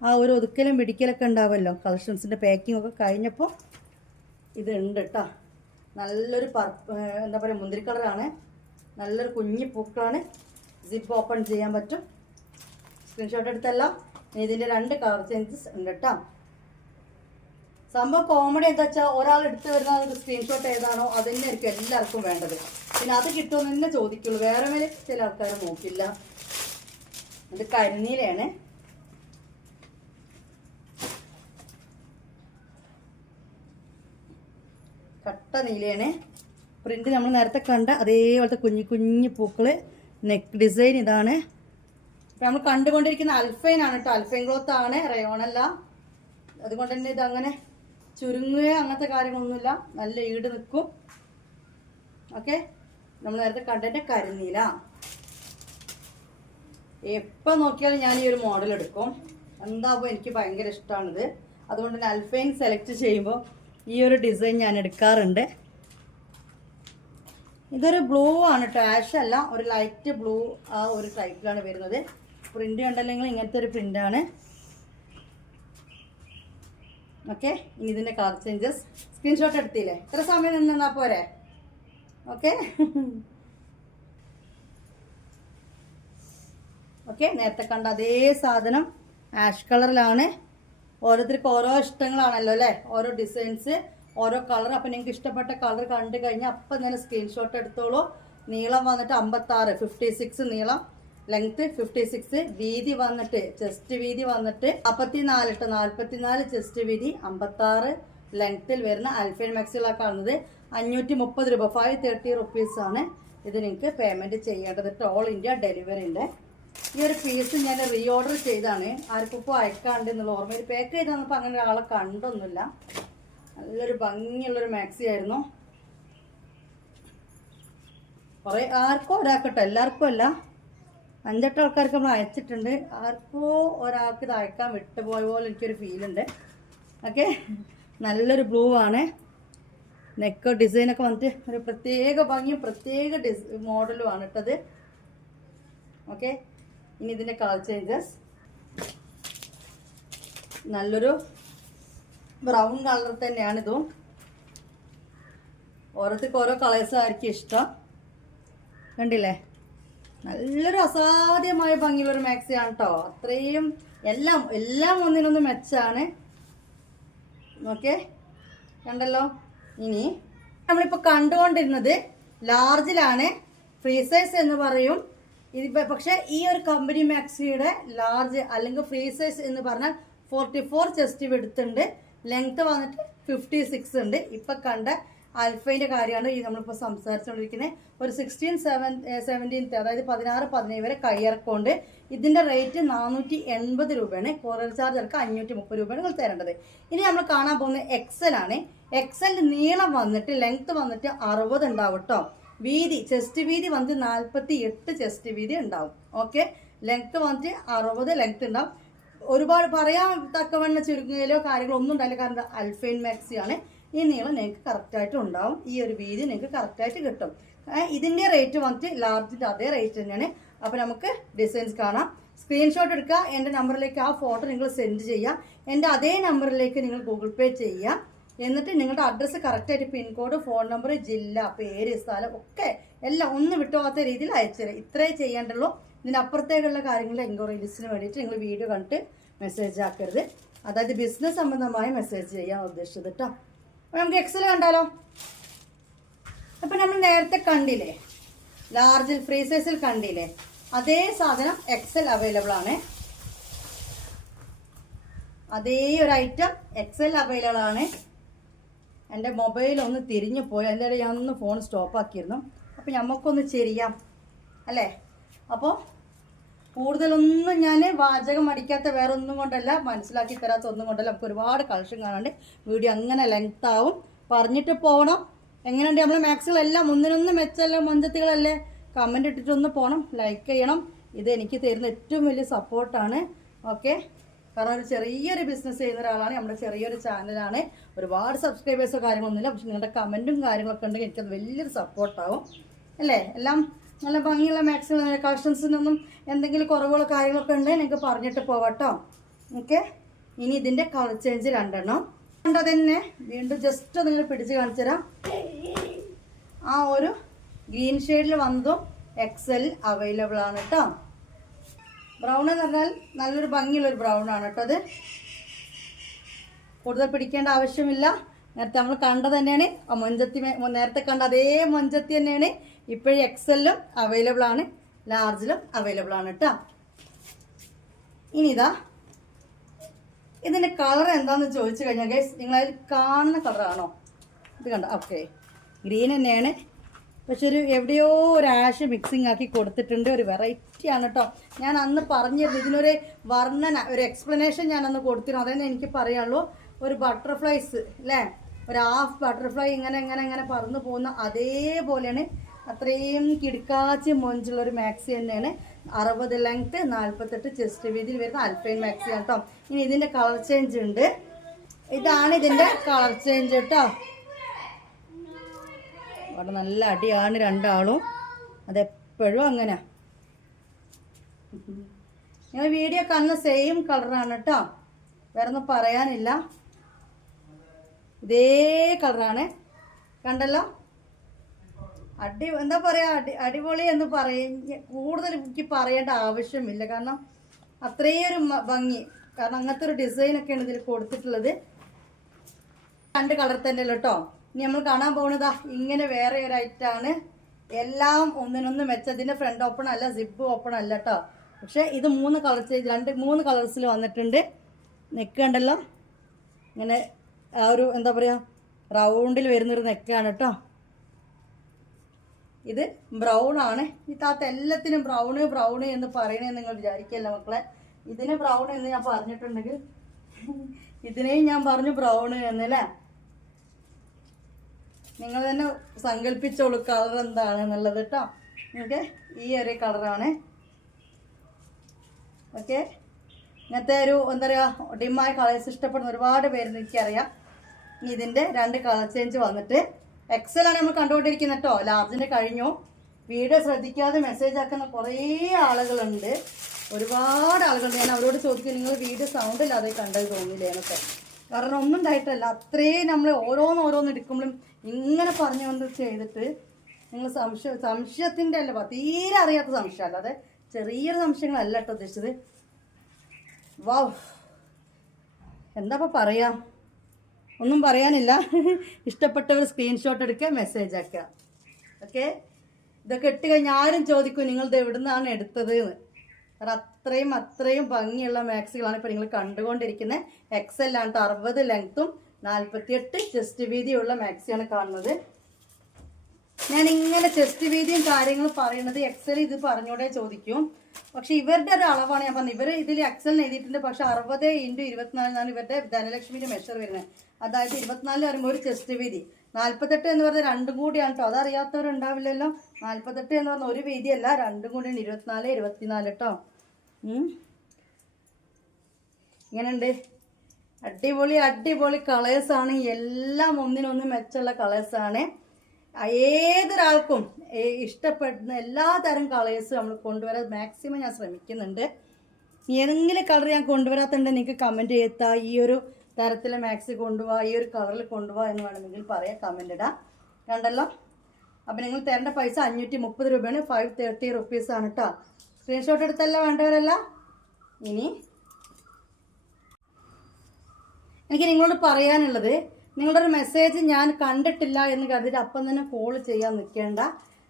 ആ ഒരു ഒതുക്കലും പിടിക്കലൊക്കെ ഉണ്ടാവുമല്ലോ, കളക്ഷൻസിൻ്റെ പാക്കിംഗ് ഒക്കെ കഴിഞ്ഞപ്പോൾ ഇത് ഉണ്ട് കേട്ടോ. നല്ലൊരു എന്താ പറയുക, മുന്തിരി കളറാണ്. നല്ലൊരു കുഞ്ഞി പൂക്കളാണ്. സിപ്പ് ഓപ്പൺ ചെയ്യാൻ പറ്റും. സ്ക്രീൻഷോട്ട് എടുത്തല്ലോ. ഇതിൻ്റെ 2 കളർ ചേഞ്ചസ് ഉണ്ട് കേട്ടോ. സംഭവം കോമഡി എന്താ വെച്ചാൽ ഒരാൾ എടുത്തു വരുന്ന ഒരു സ്ക്രീൻഷോട്ട് ഏതാണോ അത് തന്നെ ആയിരിക്കും എല്ലാവർക്കും വേണ്ടത്. പിന്നെ അത് കിട്ടുമെന്ന് തന്നെ ചോദിക്കുള്ളൂ, വേറെ മേലെ ചില ആൾക്കാർ നോക്കില്ല. ഇത് കരിനീലയാണ്. കട്ട നീലയാണ്. പ്രിന്റ് നമ്മൾ നേരത്തെ കണ്ട അതേപോലത്തെ കുഞ്ഞു കുഞ്ഞു പൂക്കള്. നെക്ക് ഡിസൈൻ ഇതാണ്. ഇപ്പം നമ്മൾ കണ്ടുകൊണ്ടിരിക്കുന്ന അൽഫൈൻ ആണ് കേട്ടോ. അൽഫൈൻ ക്ലോത്ത് ആണ്, റയോണല്ല. അതുകൊണ്ട് തന്നെ ഇതങ്ങനെ ചുരുങ്ങുക അങ്ങനത്തെ കാര്യങ്ങളൊന്നുമില്ല, നല്ല ഈട് നിൽക്കും. ഓക്കെ, നമ്മൾ നേരത്തെ കണ്ടതിൻ്റെ കരിനീല. എപ്പോൾ നോക്കിയാലും ഞാൻ ഈ ഒരു മോഡൽ എടുക്കും. എന്താകുമ്പോൾ എനിക്ക് ഭയങ്കര ഇഷ്ടമാണിത്. അതുകൊണ്ട് തന്നെ അൽഫൈൻ സെലക്ട് ചെയ്യുമ്പോൾ ഈ ഒരു ഡിസൈൻ ഞാൻ എടുക്കാറുണ്ട്. ഇതൊരു ബ്ലൂ ആണ് കേട്ടോ, ആഷ് അല്ല, ഒരു ലൈറ്റ് ബ്ലൂ ആ ഒരു ടൈപ്പിലാണ് വരുന്നത്. പ്രിന്റ് കണ്ടല്ലെങ്കിൽ ഇങ്ങനത്തെ ഒരു പ്രിന്റാണ്. ഓക്കെ, ഇനി ഇതിൻ്റെ കളർ ചേഞ്ചസ് സ്ക്രീൻഷോട്ട് എടുത്തില്ലേ? എത്ര സമയം നിന്നാ പോരെ? ഓക്കെ ഓക്കെ, നേരത്തെ കണ്ട അതേ സാധനം ആഷ് കളറിലാണ്. ഓരോരുത്തർക്ക് ഓരോ ഇഷ്ടങ്ങളാണല്ലോ അല്ലേ? ഓരോ ഡിസൈൻസ്, ഓരോ കളർ. അപ്പം നിങ്ങൾക്ക് ഇഷ്ടപ്പെട്ട കളർ കണ്ടു കഴിഞ്ഞാൽ അപ്പം തന്നെ സ്ക്രീൻഷോട്ട് എടുത്തോളൂ. നീളം വന്നിട്ട് 56, 56 നീളം, ലെങ്ത്ത് 56, വീതി വന്നിട്ട് ചെസ്റ്റ് വീതി വന്നിട്ട് 44 44 ചെസ്റ്റ് വീതി, 56 ലെങ്ത്തിൽ വരുന്ന അൽഫൈൻ മാക്സിലാണ് കാണുന്നത്. 530 രൂപ, 530 റുപ്പീസാണ് ഇത് നിങ്ങൾക്ക് പേയ്മെൻറ്റ് ചെയ്യേണ്ടത്. ഓൾ ഇന്ത്യ ഡെലിവറി ഉണ്ട്. ഈ ഒരു പീസ് ഞാൻ റീ ഓർഡർ ചെയ്താണ്, ആർക്കും ഇപ്പോൾ അയക്കാണ്ട് എന്നുള്ള ഓർമ്മയിൽ പാക്ക് ചെയ്ത് തന്നപ്പോൾ അങ്ങനെ ഒരാളെ കണ്ടൊന്നുമില്ല. നല്ലൊരു ഭംഗിയുള്ളൊരു മാക്സി ആയിരുന്നു. കുറേ ആർക്കോ ഒരാൾക്കട്ടോ, എല്ലാവർക്കും അല്ല, 5-8 ആൾക്കാർക്ക് നമ്മൾ അയച്ചിട്ടുണ്ട്. ആർക്കോ ഒരാൾക്ക് ഇത് അയക്കാൻ വിട്ടുപോയ പോലെ എനിക്കൊരു ഫീലുണ്ട്. ഓക്കെ, നല്ലൊരു ബ്ലൂ ആണ്. നെക്ക് ഡിസൈനൊക്കെ വന്നിട്ട് ഒരു പ്രത്യേക ഭംഗിയും പ്രത്യേക മോഡലും ആണ് ഇട്ടത്. ഓക്കെ, ഇനി ഇതിൻ്റെ കളർ ചേഞ്ചസ്. നല്ലൊരു ബ്രൗൺ കളർ തന്നെയാണിതും. ഓരോരുത്തർക്ക് ഓരോ കളേഴ്സ് ആയിരിക്കും ഇഷ്ടം. കണ്ടില്ലേ? നല്ലൊരു അസാധ്യമായ ഭംഗിയുള്ളൊരു മാക്സിയാണ് കേട്ടോ. അത്രയും എല്ലാം ഒന്നിനൊന്ന് മെച്ചാണ്. ഓക്കെ, കണ്ടല്ലോ. ഇനി നമ്മളിപ്പോൾ കണ്ടുകൊണ്ടിരുന്നത് ലാർജിലാണ്, ഫ്രീ സൈസ് എന്ന് പറയും. ഇതിപ്പോൾ പക്ഷേ ഈ ഒരു കമ്പനി മാക്സിയുടെ ലാർജ് അല്ലെങ്കിൽ ഫ്രീ സൈസ് എന്ന് പറഞ്ഞാൽ 44 ചെസ്റ്റ് വിഡ്ത്ത്, ലെങ്ത്ത് വന്നിട്ട് 56 ഉണ്ട്. ഇപ്പം കണ്ട അൽഫൈൻ്റെ കാര്യമാണ് ഈ നമ്മളിപ്പോൾ സംസാരിച്ചുകൊണ്ടിരിക്കുന്നത്. ഒരു 16, 17 അതായത് 16, 17 വരെ കൈയിറക്കമുണ്ട്. ഇതിൻ്റെ റേറ്റ് 480 രൂപയാണ്. കൊറിയർ ചാർജ് ഇറക്കുക 530 രൂപയാണ് നിങ്ങൾ തരേണ്ടത്. ഇനി നമ്മൾ കാണാൻ പോകുന്നത് എക്സൽ ആണ്. എക്സലിൻ്റെ നീളം വന്നിട്ട് ലെങ്ത്ത് വന്നിട്ട് 60 ഉണ്ടാവും കേട്ടോ. വീതി ചെസ്റ്റ് വീതി വന്നിട്ട് 48 ചെസ്റ്റ് വീതി ഉണ്ടാവും. ഓക്കെ, ലെങ്ത്ത് വന്നിട്ട് 60 ലെങ്ത്ത് ഉണ്ടാവും. ഒരുപാട് പറയാൻ തക്കവണ്ണ ചുരുങ്ങലോ കാര്യങ്ങളോ ഒന്നും ഉണ്ടാവില്ല, കാരണം അൽഫൈൻ മാക്സിയാണ്. ഈ നീളം നിങ്ങൾക്ക് കറക്റ്റായിട്ട് ഉണ്ടാവും. ഈ ഒരു വീതി നിങ്ങൾക്ക് കറക്റ്റായിട്ട് കിട്ടും. ഇതിൻ്റെ റേറ്റ് വന്നിട്ട് ലാർജിൻ്റെ അതേ റേറ്റ് തന്നെയാണ്. അപ്പോൾ നമുക്ക് ഡിസൈൻസ് കാണാം. സ്ക്രീൻഷോട്ട് എടുക്കുക, എൻ്റെ നമ്പറിലേക്ക് ആ ഫോട്ടോ നിങ്ങൾ സെൻഡ് ചെയ്യുക. എൻ്റെ അതേ നമ്പറിലേക്ക് നിങ്ങൾ ഗൂഗിൾ പേ ചെയ്യുക. എന്നിട്ട് നിങ്ങളുടെ അഡ്രസ്സ് കറക്റ്റായിട്ട് പിൻകോഡ്, ഫോൺ നമ്പർ, ജില്ല, പേര്, സ്ഥലം ഒക്കെ എല്ലാം ഒന്നും വിട്ടുപോകാത്ത രീതിയിൽ അയച്ചു തരാം. ഇത്രേ ചെയ്യേണ്ടുള്ളൂ. ഇതിനപ്പുറത്തേക്കുള്ള കാര്യങ്ങളുടെ എൻക്വയറി ലിസ്റ്റിന് വേണ്ടിയിട്ട് നിങ്ങൾ വീഡിയോ കണ്ടിട്ട് മെസ്സേജ് ആക്കരുത്. അതായത് ബിസിനസ് സംബന്ധമായ മെസ്സേജ് ചെയ്യാൻ ഉദ്ദേശിച്ചത് കേട്ടോ. അപ്പോൾ നമുക്ക് എക്സൽ കണ്ടാലോ. അപ്പം നമ്മൾ നേരത്തെ കണ്ടില്ലേ, ലാർജിൽ ഫ്രീ സൈസിൽ കണ്ടില്ലേ, അതേ സാധനം എക്സൽ അവൈലബിൾ ആണ്. അതേ ഒരു ഐറ്റം എക്സൽ അവൈലബിൾ ആണ്. എൻ്റെ മൊബൈൽ ഒന്ന് തിരിഞ്ഞു പോയി, അതിൻ്റെ ഇടയിൽ ഞാനൊന്ന് ഫോൺ സ്റ്റോപ്പ് ആക്കിയിരുന്നു. അപ്പോൾ നമുക്കൊന്ന് ചെയ്യാം അല്ലേ. അപ്പോൾ കൂടുതലൊന്നും ഞാൻ വാചകം അടിക്കാത്ത വേറെ ഒന്നും കൊണ്ടല്ല, മനസ്സിലാക്കി തരാത്ത ഒന്നും കൊണ്ടല്ല. നമുക്ക് ഒരുപാട് കളക്ഷൻ കാണാണ്ട് വീഡിയോ അങ്ങനെ ലെങ്ത് ആവും. പറഞ്ഞിട്ട് പോകണം. എങ്ങനെയുണ്ട് നമ്മളെ മാക്സുകളെല്ലാം ഒന്നിനൊന്നും മെച്ചെല്ലാം മഞ്ചത്തികളല്ലേ. കമൻറ്റ് ഇട്ടിട്ടൊന്ന് പോകണം, ലൈക്ക് ചെയ്യണം. ഇത് എനിക്ക് തരുന്ന ഏറ്റവും വലിയ സപ്പോർട്ടാണ്. ഓക്കെ, കാരണം ഒരു ചെറിയൊരു ബിസിനസ് ചെയ്യുന്ന ഒരാളാണ്. നമ്മുടെ ചെറിയൊരു ചാനലാണ്. ഒരുപാട് സബ്സ്ക്രൈബേഴ്സോ കാര്യങ്ങളൊന്നുമില്ല. പക്ഷെ നിങ്ങളുടെ കമൻറ്റും കാര്യങ്ങളൊക്കെ ഉണ്ടെങ്കിൽ എനിക്കത് വലിയൊരു സപ്പോർട്ടാവും അല്ലേ. എല്ലാം നല്ല ഭംഗിയുള്ള മാക്സിമം കളക്ഷൻസിനൊന്നും എന്തെങ്കിലും കുറവുകളോ കാര്യങ്ങളൊക്കെ ഉണ്ടെങ്കിൽ നിങ്ങൾക്ക് പറഞ്ഞിട്ട് പോവാട്ടോ. ഓക്കെ, ഇനി ഇതിൻ്റെ കളർ ചേഞ്ച് രണ്ടെണ്ണം കണ്ടത് തന്നെ വീണ്ടും ജസ്റ്റ് നിങ്ങൾ പിടിച്ച് കാണിച്ചു തരാം. ആ ഒരു ഗ്രീൻ ഷെയ്ഡിൽ വന്നതും എക്സൽ അവൈലബിൾ ആണ് കേട്ടോ. ബ്രൗൺ എന്ന് പറഞ്ഞാൽ നല്ലൊരു ഭംഗിയുള്ളൊരു ബ്രൗൺ ആണ് കേട്ടോ. അത് കൂടുതൽ പിടിക്കേണ്ട ആവശ്യമില്ല. നേരത്തെ നമ്മൾ കണ്ടത് തന്നെയാണ്. ആ മൊഞ്ചത്തി നേരത്തെ കണ്ട അതേ മൊഞ്ചത്തി തന്നെയാണ് ഇപ്പോഴും എക്സലിലും അവൈലബിൾ ആണ്, ലാർജിലും അവൈലബിൾ ആണ് കേട്ടോ. ഇനി ഇതാ ഇതിൻ്റെ കളർ എന്താണെന്ന് ചോദിച്ചു കഴിഞ്ഞാൽ ഗൈസ്, നിങ്ങളതിൽ കാണുന്ന കളറാണോ ഇത് കണ്ടോ? ഓക്കെ, ഗ്രീൻ തന്നെയാണ്. പക്ഷെ ഒരു എവിടെയോ ഒരു ആഷ് മിക്സിങ് ആക്കി കൊടുത്തിട്ടുണ്ട്. ഒരു വെറൈറ്റി ആണ് കേട്ടോ. ഞാൻ അന്ന് പറഞ്ഞിരുന്നു ഇതിനൊരു വർണ്ണന, ഒരു എക്സ്പ്ലനേഷൻ ഞാൻ അന്ന് കൊടുത്തിരുന്നു. അതന്നെ എനിക്ക് പറയാനുള്ളൂ. ഒരു ബട്ടർഫ്ലൈസ് അല്ലേ, ഒരു ഹാഫ് ബട്ടർഫ്ലൈ ഇങ്ങനെ ഇങ്ങനെ ഇങ്ങനെ പറന്നു പോകുന്ന അതേപോലെയാണ്. അത്രയും കിടക്കാച്ചി മൊഞ്ചുള്ളൊരു മാക്സി തന്നെയാണ്. 60 ലെങ്ത്ത്, 48 ചെസ്റ്റ് വീതിയിൽ വരുന്ന അൽഫൈൻ മാക്സി ആണ് കേട്ടോ. ഇനി ഇതിൻ്റെ കളർ ചേഞ്ച് ഉണ്ട്. ഇതാണ് ഇതിൻ്റെ കളർ ചേഞ്ച് കേട്ടോ. അവിടെ നല്ല അടിയാണ് രണ്ടാളും. അതെപ്പോഴും അങ്ങനെ. നിങ്ങൾ വീഡിയോ കാണുന്ന സെയിം കളറാണ് കേട്ടോ, വേറെ ഒന്നും പറയാനില്ല. ഇതേ കളറാണ്, കണ്ടല്ലോ. എന്താ പറയുക, അടിപൊളി എന്ന് കൂടുതൽ എനിക്ക് പറയേണ്ട ആവശ്യമില്ല. കാരണം അത്രയും ഒരു ഭംഗി, കാരണം അങ്ങനത്തെ ഒരു ഡിസൈനൊക്കെയാണ് ഇതിൽ കൊടുത്തിട്ടുള്ളത്. രണ്ട് കളർ തന്നെയല്ലോ കേട്ടോ. ഇനി നമ്മൾ കാണാൻ പോകുന്നതാ ഇങ്ങനെ വേറെ ഒരു ഐറ്റാണ്. എല്ലാം ഒന്നിനൊന്ന് മെച്ചതിൻ്റെ ഫ്രണ്ട് ഓപ്പൺ അല്ല, സിബ് ഓപ്പൺ അല്ല കേട്ടോ. പക്ഷേ ഇത് 3 കളർ ചെയ്ത് 3 കളേഴ്സിൽ വന്നിട്ടുണ്ട്. നെക്കുണ്ടല്ലോ ഇങ്ങനെ ആ ഒരു എന്താ പറയുക റൗണ്ടിൽ വരുന്നൊരു നെക്കാണ് കേട്ടോ. ഇത് ബ്രൗൺ ആണ്. ഈ താത്ത എല്ലാത്തിനും ബ്രൗണ് എന്ന് പറയണേന്ന് നിങ്ങൾ വിചാരിക്കല്ല മക്കളെ. ഇതിന് ബ്രൗൺ എന്ന് ഞാൻ പറഞ്ഞിട്ടുണ്ടെങ്കിൽ ഇതിനെയും ഞാൻ പറഞ്ഞു ബ്രൗണ് എന്നല്ലേ. നിങ്ങൾ തന്നെ സങ്കല്പിച്ചോളൂ കളർ എന്താണെന്നുള്ളത് കേട്ടോ. ഓക്കെ, ഈ ഒരു കളറാണ്. ഓക്കെ, ഇങ്ങനത്തെ ഒരു എന്താ പറയുക ഡിമായ കളേഴ്സ് ഇഷ്ടപ്പെടുന്ന ഒരുപാട് പേരെന്ന് എനിക്കറിയാം. ഇനി ഇതിൻ്റെ 2 കളർ ചേഞ്ച് വന്നിട്ട് എക്സലാണ് നമ്മൾ കണ്ടുകൊണ്ടിരിക്കുന്നത് കേട്ടോ. ലാർജിൻ്റെ കഴിഞ്ഞു. വീഡിയോ ശ്രദ്ധിക്കാതെ മെസ്സേജ് ആക്കുന്ന കുറേ ആളുകളുണ്ട്, ഒരുപാട് ആളുകളുണ്ട്. ഞാൻ അവരോട് ചോദിക്കും, നിങ്ങൾ വീഡിയോ സൗണ്ട് ഇല്ലാതെ കണ്ടത് തോന്നിയില്ലേ എന്നൊക്കെ. കാരണം ഒന്നും ഉണ്ടായിട്ടല്ല, അത്രയും നമ്മൾ ഓരോന്ന് എടുക്കുമ്പോഴും ഇങ്ങനെ പറഞ്ഞുകൊണ്ട് ചെയ്തിട്ട് നിങ്ങൾ സംശയത്തിൻ്റെ അല്ല, തീരെ അറിയാത്ത സംശയം അല്ലാതെ ചെറിയൊരു സംശയങ്ങളല്ല കേട്ടോ ഉദ്ദേശിച്ചത്. വാവ്, എന്താ ഇപ്പോൾ പറയാം, ഒന്നും പറയാനില്ല. ഇഷ്ടപ്പെട്ടവർ സ്ക്രീൻഷോട്ട് എടുക്കുക, മെസ്സേജ് ആക്കുക. ഓക്കെ, ഇതൊക്കെ ഇട്ട് കഴിഞ്ഞാൽ ആരും ചോദിക്കും നിങ്ങളിത് എവിടെ നിന്നാണ് എടുത്തത് എന്ന്. കാരണം അത്രയും ഭംഗിയുള്ള മാക്സികളാണ് ഇപ്പോൾ നിങ്ങൾ കണ്ടുകൊണ്ടിരിക്കുന്നത്. എക്സലാണ് 60 ലെങ്ത്തും 48 ചെസ്റ്റ് വീതിയുള്ള മാക്സിയാണ് കാണുന്നത്. ഞാൻ ഇങ്ങനെ ചെസ്റ്റ് വീതിയും കാര്യങ്ങളും പറയുന്നത് എക്സൽ ഇത് പറഞ്ഞോടെ ചോദിക്കും. പക്ഷെ ഇവരുടെ ഒരു അളവാണ് ഞാൻ പറഞ്ഞത്. ഇവർ ഇതിൽ എക്സലിന് എഴുതിയിട്ടുണ്ട്. പക്ഷെ 60 × 24 ഇവരുടെ ധനലക്ഷ്മിയുടെ മെഷർ വരുന്നത്. അതായത് 24 വരുമ്പോൾ ഒരു ചെസ്റ്റ് വീതി, 48 എന്ന് പറഞ്ഞാൽ 2 കൂടിയാണ് കേട്ടോ. അതറിയാത്തവരുണ്ടാവില്ലല്ലോ. 48 എന്ന് പറഞ്ഞാൽ ഒരു വീതിയല്ല, 2 കൂടിയാണ് 24, 24 കേട്ടോ. ഇങ്ങനെയുണ്ട്. അടിപൊളി അടിപൊളി കളേഴ്സാണ്, എല്ലാം ഒന്നിനൊന്ന് മെച്ചമുള്ള കളേഴ്സാണ്. ഏതൊരാൾക്കും ഇഷ്ടപ്പെടുന്ന എല്ലാ തരം കളേഴ്സും നമ്മൾ കൊണ്ടുവരാൻ മാക്സിമം ഞാൻ ശ്രമിക്കുന്നുണ്ട്. ഏതെങ്കിലും കളർ ഞാൻ കൊണ്ടുവരാത്തുണ്ടെങ്കിൽ നിങ്ങൾക്ക് കമൻറ്റ് ചെയ്താ ഈ ഒരു തരത്തിലെ മാക്സി കൊണ്ടുപോവാ, ഈ ഒരു കളറിൽ കൊണ്ടുപോവാ എന്ന് വേണമെങ്കിൽ പറയാം, കമൻറ്റ് ഇടാം. കണ്ടല്ലോ. അപ്പം നിങ്ങൾ തരേണ്ട പൈസ 530 രൂപയാണ്, 530 റുപ്പീസാണ് കേട്ടോ. സ്ക്രീൻഷോട്ട് എടുത്തല്ല വേണ്ടവരല്ല. ഇനി എനിക്ക് നിങ്ങളോട് പറയാനുള്ളത്, നിങ്ങളുടെ ഒരു മെസ്സേജ് ഞാൻ കണ്ടിട്ടില്ല എന്ന് കരുതിയിട്ട് അപ്പം തന്നെ കോൾ ചെയ്യാൻ നിൽക്കേണ്ട.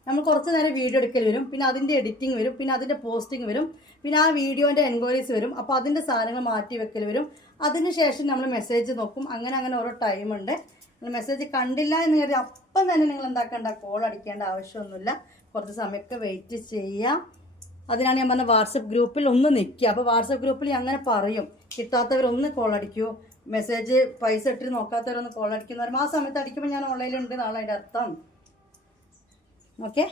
നമ്മൾ കുറച്ച് നേരം വീഡിയോ എടുക്കൽ വരും, പിന്നെ അതിൻ്റെ എഡിറ്റിംഗ് വരും, പിന്നെ അതിൻ്റെ പോസ്റ്റിംഗ് വരും, പിന്നെ ആ വീഡിയോൻ്റെ എൻക്വയറീസ് വരും. അപ്പോൾ അതിൻ്റെ സാധനങ്ങൾ മാറ്റി വെക്കൽ വരും. അതിന് ശേഷം നമ്മൾ മെസ്സേജ് നോക്കും. അങ്ങനെ ഓരോ ടൈമുണ്ട്. നിങ്ങൾ മെസ്സേജ് കണ്ടില്ല എന്ന് കരുതി അപ്പം തന്നെ നിങ്ങൾ എന്താക്കേണ്ട, കോൾ അടിക്കേണ്ട ആവശ്യമൊന്നുമില്ല. കുറച്ച് സമയമൊക്കെ വെയിറ്റ് ചെയ്യാം. അതിനാണ് ഞാൻ പറഞ്ഞ വാട്സപ്പ് ഗ്രൂപ്പിൽ ഒന്ന് നിൽക്കുക. അപ്പോൾ വാട്സപ്പ് ഗ്രൂപ്പിൽ അങ്ങനെ പറയും, കിട്ടാത്തവരൊന്ന് കോൾ അടിക്കൂ, മെസ്സേജ് പൈസ ഇട്ടിട്ട് നോക്കാത്തവരൊന്ന് കോൾ അടിക്കുന്നവരും ആ സമയത്ത് അടിക്കുമ്പോൾ ഞാൻ ഓൺലൈനിലുണ്ട് നാളെ അതിൻ്റെ അർത്ഥം. ഓക്കെ.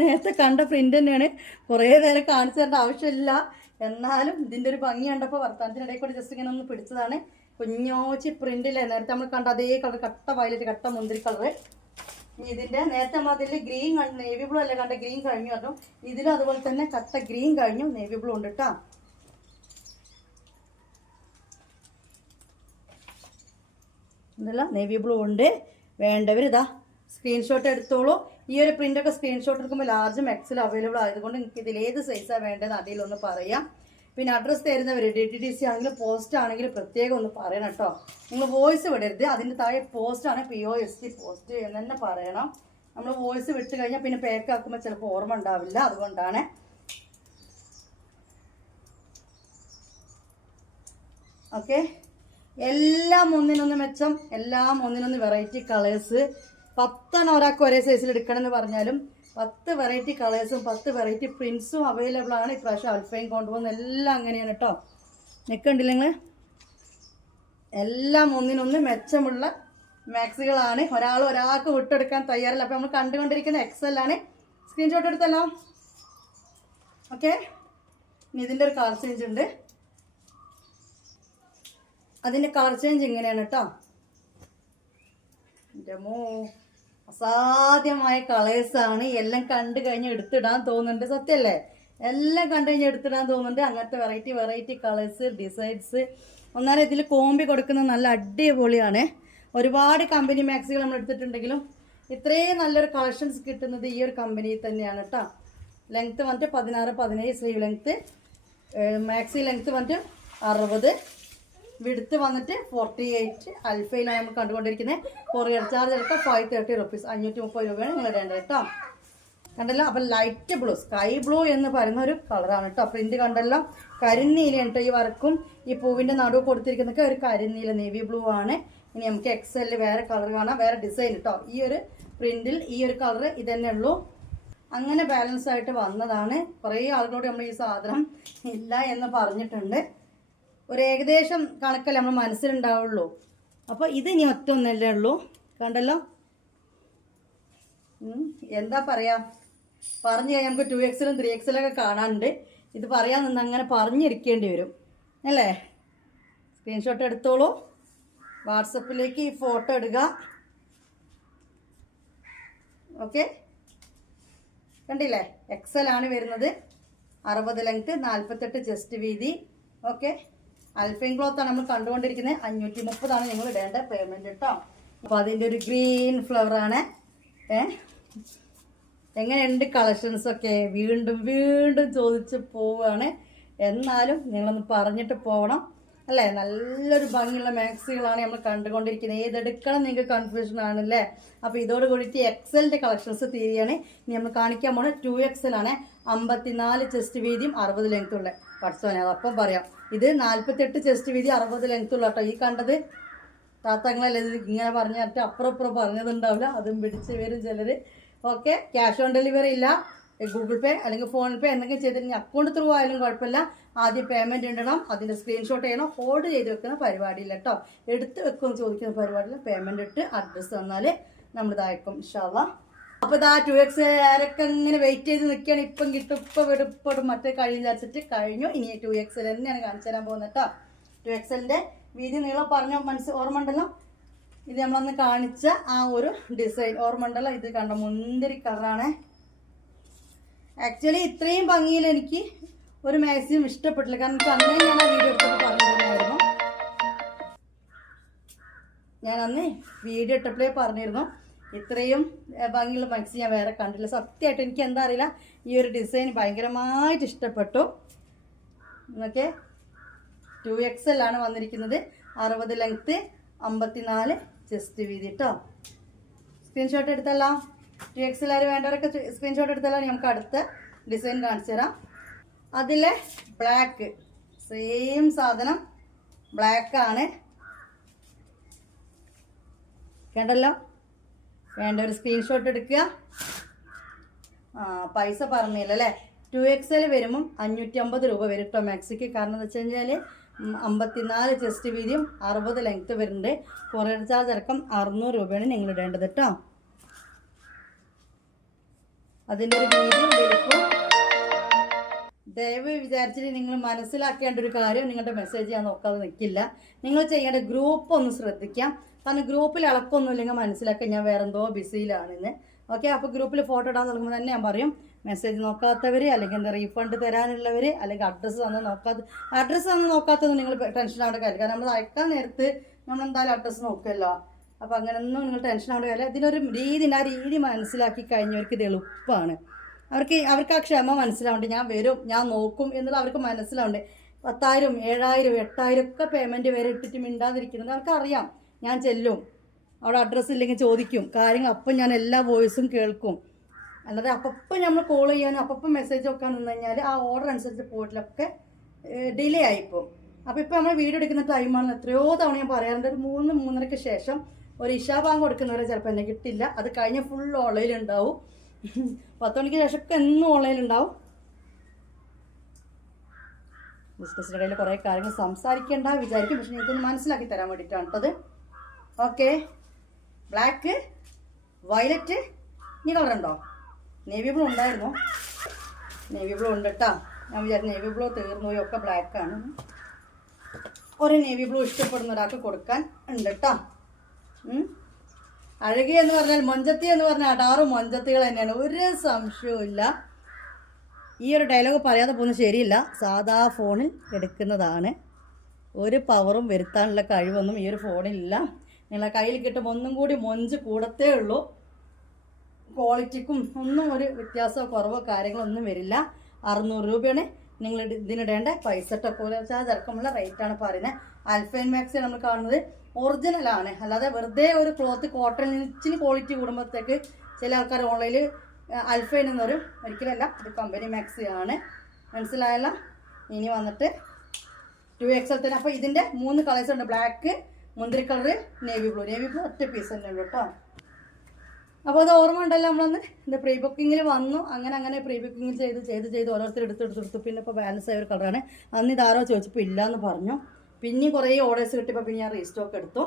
നേരത്തെ കണ്ട പ്രിൻ്റ് തന്നെയാണ്, കുറേ നേരം കാണിച്ചു തരേണ്ട ആവശ്യമില്ല. എന്നാലും ഇതിൻ്റെ ഒരു ഭംഗി കണ്ടപ്പോൾ വർത്താനത്തിനിടയിൽ കൂടെ ജസ്റ്റ് ഇങ്ങനെ ഒന്ന് പിടിച്ചതാണ്. കുഞ്ഞോച്ചി പ്രിൻ്റില്ലേ, നേരത്തെ നമ്മൾ കണ്ട അതേ കളർ, കട്ട വയലറ്റ്, കട്ട മുന്തിരി കളറ്. ഇതിൻ്റെ നേരത്തെ നമ്മൾ അതിൽ ഗ്രീൻ കഴിഞ്ഞു, നേവി ബ്ലൂ അല്ലേ കണ്ട, ഗ്രീൻ കഴിഞ്ഞു പറഞ്ഞു. ഇതിലും അതുപോലെ തന്നെ കട്ട ഗ്രീൻ കഴിഞ്ഞു, നേവി ബ്ലൂ ഉണ്ട് കേട്ടോ. ഇതല്ല നേവി ബ്ലൂ ഉണ്ട്. വേണ്ടവർ ഇതാ സ്ക്രീൻഷോട്ട് എടുത്തോളൂ. ഈ ഒരു പ്രിൻ്റൊക്കെ സ്ക്രീൻഷോട്ട് എടുക്കുമ്പോൾ ലാർജും എക്സലും അവൈലബിൾ ആയതുകൊണ്ട് നിങ്ങൾക്ക് ഇതിൽ ഏത് സൈസാണ് വേണ്ടതെന്ന് അതിലൊന്ന് പറയാം. പിന്നെ അഡ്രസ്സ് തരുന്നവർ DTDC ആണെങ്കിലും പോസ്റ്റ് ആണെങ്കിലും പ്രത്യേകം ഒന്ന് പറയണം കേട്ടോ. നിങ്ങൾ വോയിസ് വിടരുത്. അതിൻ്റെ താഴെ പോസ്റ്റാണ്, POST പോസ്റ്റ് എന്ന് തന്നെ പറയണം. നമ്മൾ വോയിസ് വിട്ട് കഴിഞ്ഞാൽ പിന്നെ പാക്ക് ആക്കുമ്പോൾ ചിലപ്പോൾ ഓർമ്മ ഉണ്ടാവില്ല, അതുകൊണ്ടാണ്. ഓക്കെ. എല്ലാം ഒന്നിനൊന്ന് മെച്ചം, എല്ലാം ഒന്നിനൊന്ന് വെറൈറ്റി കളേഴ്സ്. 10 ഒരാൾക്ക് ഒരേ സൈസിൽ എടുക്കണം എന്ന് പറഞ്ഞാലും 10 വെറൈറ്റി കളേഴ്സും 10 വെറൈറ്റി പ്രിൻസും അവൈലബിൾ ആണ്. ഇപ്രാവശ്യം അൽഫൈൻ കൊണ്ടുപോകുന്ന എല്ലാം അങ്ങനെയാണ് കേട്ടോ. നിൽക്കണ്ടില്ല നിങ്ങൾ, എല്ലാം ഒന്നിനൊന്ന് മെച്ചമുള്ള മാക്സികളാണ്. ഒരാൾക്ക് വിട്ടെടുക്കാൻ തയ്യാറില്ല. അപ്പോൾ നമ്മൾ കണ്ടുകൊണ്ടിരിക്കുന്ന XL ആണ്. സ്ക്രീൻഷോട്ട് എടുത്തല്ലോ. ഓക്കെ. ഇനി ഇതിൻ്റെ ഒരു കളർ ചേഞ്ച് ഉണ്ട്. അതിൻ്റെ കളർ ചേഞ്ച് ഇങ്ങനെയാണ് കേട്ടോ. അസാധ്യമായ കളേഴ്സാണ്. എല്ലാം കണ്ടു കഴിഞ്ഞ് എടുത്തിടാൻ തോന്നുന്നുണ്ട്, സത്യമല്ലേ? എല്ലാം കണ്ടു കഴിഞ്ഞ് എടുത്തിടാൻ തോന്നുന്നുണ്ട്. അങ്ങനത്തെ വെറൈറ്റി കളേഴ്സ്, ഡിസൈൻസ്. ഒന്നാലും ഇതിൽ കോമ്പി കൊടുക്കുന്ന നല്ല അടിപൊളിയാണ്. ഒരുപാട് കമ്പനി മാക്സികൾ നമ്മൾ എടുത്തിട്ടുണ്ടെങ്കിലും ഇത്രയും നല്ലൊരു കളക്ഷൻസ് കിട്ടുന്നത് ഈ ഒരു കമ്പനിയിൽ തന്നെയാണ് കേട്ടോ. ലെങ്ത്ത് വന്നിട്ട് 16-17 സ്ലീവ് ലെങ്ത്ത്, മാക്സി ലെങ്ത്ത് വന്നിട്ട് 60, വിടുത്ത് വന്നിട്ട് 48. അൽഫയിലാണ് നമ്മൾ കണ്ടുകൊണ്ടിരിക്കുന്നത്. കൊറിയർ ചാർജ് എടുത്താൽ 530 റുപ്പീസ്, 530 രൂപയാണ് നിങ്ങൾ ഇടേണ്ടത് കേട്ടോ. കണ്ടല്ലോ. അപ്പം ലൈറ്റ് ബ്ലൂ, സ്കൈ ബ്ലൂ എന്ന് പറയുന്ന ഒരു കളറാണ് കേട്ടോ. പ്രിന്റ് കണ്ടല്ലോ, കരിനീലയാണ് കേട്ടോ. ഈ വർക്കും ഈ പൂവിൻ്റെ നടുവ് കൊടുത്തിരിക്കുന്നതൊക്കെ ഒരു കരിനീല നേവി ബ്ലൂ ആണ്. ഇനി നമുക്ക് XL വേറെ കളർ കാണാം, വേറെ ഡിസൈൻ കേട്ടോ. ഈ ഒരു പ്രിന്റിൽ ഈ ഒരു കളർ ഇതന്നെ ഉള്ളൂ. അങ്ങനെ ബാലൻസ് ആയിട്ട് വന്നതാണ്. കുറേ ആളുകളോട് നമ്മൾ ഈ സാധനം ഇല്ല എന്ന് പറഞ്ഞിട്ടുണ്ട്. ഒരു ഏകദേശം കണക്കല്ലേ നമ്മൾ മനസ്സിലുണ്ടാവുള്ളൂ. അപ്പോൾ ഇത് ഇനി ഒറ്റ ഒന്നല്ലേ ഉള്ളൂ. കണ്ടല്ലോ. എന്താ പറയാ, പറഞ്ഞു കഴിഞ്ഞാൽ നമുക്ക് 2XL 3XL ഒക്കെ കാണാനുണ്ട്. ഇത് പറയാൻ നിന്ന് അങ്ങനെ പറഞ്ഞിരിക്കേണ്ടി വരും അല്ലേ. സ്ക്രീൻഷോട്ട് എടുത്തോളൂ. വാട്സപ്പിലേക്ക് ഈ ഫോട്ടോ ഇടുക. ഓക്കെ. കണ്ടില്ലേ, XL ആണ് വരുന്നത്. 60 ലെങ്ത്ത്, 48 ചെസ്റ്റ് വീതി. ഓക്കെ. അൽഫൈൻ ക്ലോത്താണ് നമ്മൾ കണ്ടുകൊണ്ടിരിക്കുന്നത്. 530 നിങ്ങൾ ഇടേണ്ട പേയ്മെൻറ്റ് കേട്ടോ. അപ്പോൾ അതിൻ്റെ ഒരു ഗ്രീൻ ഫ്ലവറാണ്. എങ്ങനെയുണ്ട് കളക്ഷൻസൊക്കെ? വീണ്ടും വീണ്ടും ചോദിച്ച് പോവുകയാണ്. എന്നാലും നിങ്ങളൊന്ന് പറഞ്ഞിട്ട് പോകണം അല്ലേ. നല്ലൊരു ഭംഗിയുള്ള മാക്സികളാണ് നമ്മൾ കണ്ടുകൊണ്ടിരിക്കുന്നത്. ഏതെടുക്കണം നിങ്ങൾക്ക് കൺഫ്യൂഷൻ ആണല്ലേ. അപ്പോൾ ഇതോട് കൂടിയിട്ട് XLൻ്റെ കളക്ഷൻസ് തീരുകയാണ്. ഇനി നമ്മൾ കാണിക്കാൻ പോകുന്നത് 2XL ആണ്. 54 ചെസ്റ്റ് വീതിയും 60 ലെങ്ത്തുള്ള പഠിച്ചോനെ. അതപ്പം പറയാം. ഇത് 48 ചെസ്റ്റ് വീതി, 60 ലെങ്ത്തുള്ള കേട്ടോ. ഈ കണ്ടത് താത്തങ്ങളല്ലേ ഇത് ഇങ്ങനെ പറഞ്ഞു തരട്ടെ. അപ്പുറം പറഞ്ഞതുണ്ടാവില്ല, അതും പിടിച്ച് വരും ചിലർ. ഓക്കെ. ക്യാഷ് ഓൺ ഡെലിവറി ഇല്ല. ഗൂഗിൾ പേ അല്ലെങ്കിൽ ഫോൺ പേ എന്തെങ്കിലും ചെയ്തിട്ട് അക്കൗണ്ട് ത്രൂ ആയാലും കുഴപ്പമില്ല. ആദ്യം പേയ്മെൻറ്റ് ഇടണം, അതിൻ്റെ സ്ക്രീൻഷോട്ട് ചെയ്യണം. ഹോൾഡ് ചെയ്ത് വെക്കുന്ന പരിപാടിയില്ല കേട്ടോ. എടുത്ത് വെക്കുമെന്ന് ചോദിക്കുന്ന പരിപാടിയില്ല. പേയ്മെൻറ്റ് ഇട്ട് അഡ്രസ്സ് തന്നാൽ നമ്മളിതായിരിക്കും ഇൻഷാ അല്ലാഹ്. അപ്പോൾ ഇതാ 2XL ആരൊക്കെ ഇങ്ങനെ വെയിറ്റ് ചെയ്ത് നിൽക്കുകയാണ്. ഇപ്പം കിട്ടും, ഇപ്പം വിടുപ്പെടും, മറ്റേ കഴിയും വിചാരിച്ചിട്ട് കഴിഞ്ഞു. ഇനി 2XL തന്നെയാണ് കാണിച്ചു തരാൻ പോകുന്നത് കേട്ടോ. 2XL വീതി നീളം പറഞ്ഞ ഓർമ്മ ഉണ്ടല്ലോ. ഇത് നമ്മളന്ന് കാണിച്ച ആ ഒരു ഡിസൈൻ ഓർമ്മ ഉണ്ടല്ലോ. ഇത് കണ്ട മുന്തിരി കളറാണ്. ആക്ച്വലി ഇത്രയും ഭംഗിയിൽ എനിക്ക് ഒരു മാക്സിമം ഇഷ്ടപ്പെട്ടില്ല. കാരണം എനിക്ക് അന്നേ ഞാൻ ആ വീഡിയോ എടുത്തപ്പോൾ പറഞ്ഞിരുന്നായിരുന്നു. ഞാൻ അന്ന് വീഡിയോ ഇട്ടപ്പോഴേ പറഞ്ഞിരുന്നു ഇത്രയും ഭംഗിയുള്ള മാക്സി ഞാൻ വേറെ കണ്ടില്ല. സത്യമായിട്ട് എനിക്ക് എന്താ അറിയില്ല, ഈ ഒരു ഡിസൈൻ ഭയങ്കരമായിട്ട് ഇഷ്ടപ്പെട്ടു. എന്നൊക്കെ 2XL ആണ് വന്നിരിക്കുന്നത്. 60 ലെങ്ത്ത്, 54 ചെസ്റ്റ് വീതി കേട്ടോ. സ്ക്രീൻഷോട്ട് എടുത്തല്ലോ. 2XL ആര് വേണ്ടവരൊക്കെ സ്ക്രീൻഷോട്ട് എടുത്തല്ലോ. നമുക്ക് അടുത്ത ഡിസൈൻ കാണിച്ചു തരാം. അതിലെ ബ്ലാക്ക് സെയിം സാധനം ബ്ലാക്കാണ്. കണ്ടല്ലോ. വേണ്ട ഒരു സ്ക്രീൻഷോട്ട് എടുക്കുക. പൈസ പറഞ്ഞില്ലല്ലേ. 2XL വരുമ്പം 550 രൂപ വരും കേട്ടോ മാക്സിക്ക്. കാരണം എന്താ വെച്ച് കഴിഞ്ഞാൽ 54 ചെസ്റ്റ് വീതിയും 60 ലെങ്ത്ത് വരുന്നുണ്ട്. കൊറിയർ ചാർജ് അടക്കം 600 രൂപയാണ് നിങ്ങൾ ഇടേണ്ടത് കേട്ടോ. അതിൻ്റെ ഒരു വീഡിയോ വലുപ്പം ദയവ് വിചാരിച്ചിട്ട് നിങ്ങൾ മനസ്സിലാക്കേണ്ട ഒരു കാര്യം, നിങ്ങളുടെ മെസ്സേജ് ഞാൻ നോക്കാതെ നിൽക്കില്ല. നിങ്ങൾ ചെയ്യേണ്ട ഗ്രൂപ്പ് ഒന്ന് ശ്രദ്ധിക്കാം. കാരണം ഗ്രൂപ്പിൽ ഇളക്കൊന്നും ഇല്ലെങ്കിൽ മനസ്സിലാക്കാൻ ഞാൻ വേറെ എന്തോ ബിസിയിലാണെന്ന്. ഓക്കെ, അപ്പോൾ ഗ്രൂപ്പിൽ ഫോട്ടോ ഇടാൻ തുടങ്ങുമ്പോൾ തന്നെ ഞാൻ പറയും മെസ്സേജ് നോക്കാത്തവർ, അല്ലെങ്കിൽ എന്താ റീഫണ്ട് തരാനുള്ളവർ, അല്ലെങ്കിൽ അഡ്രസ്സ് തന്ന് നോക്കാത്തത് നിങ്ങൾ ടെൻഷൻ ആവേണ്ട കാര്യം. കാരണം നമ്മൾ അയക്കാൻ നേരത്ത് നമ്മൾ എന്തായാലും അഡ്രസ്സ് നോക്കുമല്ലോ. അപ്പോൾ അങ്ങനെയൊന്നും നിങ്ങൾ ടെൻഷൻ ആവേണ്ട കാര്യം. ഇതിനൊരു ആ രീതി മനസ്സിലാക്കി കഴിഞ്ഞവർക്ക് ഇത് എളുപ്പമാണ്. അവർക്ക് ആ ക്ഷമ മനസ്സിലാവുന്നുണ്ട്. ഞാൻ വരും, ഞാൻ നോക്കും എന്നുള്ളത് അവർക്ക് മനസ്സിലാവുന്നുണ്ട്. 10,000, 7,000, 8,000 ഒക്കെ പേയ്മെൻറ്റ് വരെ ഇട്ടിട്ട് മിണ്ടാതിരിക്കുന്നത് അവർക്കറിയാം. ഞാൻ ചെല്ലും, അവിടെ അഡ്രസ്സ് ഇല്ലെങ്കിൽ ചോദിക്കും കാര്യങ്ങൾ. അപ്പം ഞാൻ എല്ലാ വോയിസും കേൾക്കും. അല്ലാതെ അപ്പം നമ്മൾ കോൾ ചെയ്യാനും അപ്പം മെസ്സേജ് വെക്കാൻ നിന്ന് കഴിഞ്ഞാൽ ആ ഓർഡർ അനുസരിച്ച് പോയിട്ടിലൊക്കെ ഡിലേ ആയിപ്പോവും. അപ്പോൾ ഇപ്പോൾ നമ്മൾ വീഡിയോ എടുക്കുന്ന ടൈമാണെന്ന് എത്രയോ തവണ ഞാൻ പറയാറുണ്ട്. ഒരു 3-3:30 ശേഷം ഒരു ഇഷാ ബാങ്ക് കൊടുക്കുന്നവരെ ചിലപ്പോൾ എന്നെ കിട്ടില്ല. അത് കഴിഞ്ഞ് ഫുൾ ഓൺലൈനുണ്ടാവും. 10 മണിക്ക് ശേഷമൊക്കെ എന്നും ഓൺലൈനുണ്ടാവും. ബിസിനസ്സിൻ്റെ ഇടയിൽ കുറേ കാര്യങ്ങൾ സംസാരിക്കേണ്ട വിചാരിക്കും. പക്ഷെ എനിക്കൊന്ന് മനസ്സിലാക്കി തരാൻ വേണ്ടിയിട്ടാണ് കേട്ടത്. ഓക്കെ, ബ്ലാക്ക്, വയലറ്റ്, ഇനി കളറുണ്ടോ? നേവി ബ്ലൂ ഉണ്ടായിരുന്നു. നേവി ബ്ലൂ ഉണ്ട് കേട്ടോ. ഞാൻ വിചാരിച്ചു നേവി ബ്ലൂ തീർന്നു പോയി, ഒക്കെ ബ്ലാക്കാണ്. ഒരു നേവി ബ്ലൂ ഇഷ്ടപ്പെടുന്ന ഒരാൾക്ക് കൊടുക്കാൻ ഉണ്ട് കേട്ടോ. അഴകി എന്ന് പറഞ്ഞാൽ മൊഞ്ചത്തി എന്ന് പറഞ്ഞാൽ അടാറും മൊഞ്ചത്തികൾ തന്നെയാണ്, ഒരു സംശയവും ഇല്ല. ഈ ഒരു ഡയലോഗ് പറയാതെ പോകുന്നത് ശരിയില്ല. സാധാ ഫോണിൽ എടുക്കുന്നതാണ്. ഒരു പവറും വരുത്താനുള്ള കഴിവൊന്നും ഈ ഒരു ഫോണിലില്ല. നിങ്ങളെ കയ്യിൽ കിട്ടുമ്പോൾ ഒന്നും കൂടി മൊഞ്ച് കൂടത്തേ ഉള്ളൂ. ക്വാളിറ്റിക്കും ഒന്നും ഒരു വ്യത്യാസമോ കുറവോ കാര്യങ്ങളൊന്നും വരില്ല. 600 രൂപയാണ് നിങ്ങൾ ഇതിനിടേണ്ട പൈസ. പോലെ ചാർജ് അടക്കമുള്ള റേറ്റാണ് പറയുന്നത്. അൽഫൈൻ മാക്സ് നമ്മൾ കാണുന്നത് ഒറിജിനലാണ്, അല്ലാതെ വെറുതെ ഒരു ക്ലോത്ത് കോട്ടൺ ഇച്ചിരി ക്വാളിറ്റി കൂടുമ്പോഴത്തേക്ക് ചില ആൾക്കാർ ഓൺലൈനിൽ അൽഫൈൻ എന്ന് പറയും. ഒരിക്കലല്ല, ഇത് കമ്പനി മാക്സി ആണ്. മനസ്സിലായല്ലോ. ഇനി വന്നിട്ട് 2XL തന്നെ. അപ്പോൾ ഇതിൻ്റെ 3 കളേഴ്സ് ഉണ്ട്. ബ്ലാക്ക്, മുന്തിരി colour, navy blue. Navy blue ഒറ്റ പീസ് തന്നെ ഉള്ളൂ കേട്ടോ. അപ്പോൾ അത് ഓർമ്മ ഉണ്ടല്ലോ, നമ്മളന്ന് ഇത് പ്രീ ബുക്കിങ്ങിൽ വന്നു. അങ്ങനെ പ്രീ ബുക്കിങ്ങിൽ ചെയ്ത് ഓരോരുത്തർ എടുത്തു. പിന്നെ ഇപ്പോൾ ബാലൻസ് ആയ ഒരു കളറാണ്. അന്ന് ഇതാരോ ചോദിച്ചപ്പോൾ ഇല്ലയെന്ന് പറഞ്ഞു. പിന്നെയും കുറേ ഓർഡേഴ്സ് കിട്ടിയപ്പോൾ പിന്നെ ഞാൻ റീസ്റ്റോക്ക് എടുത്തു.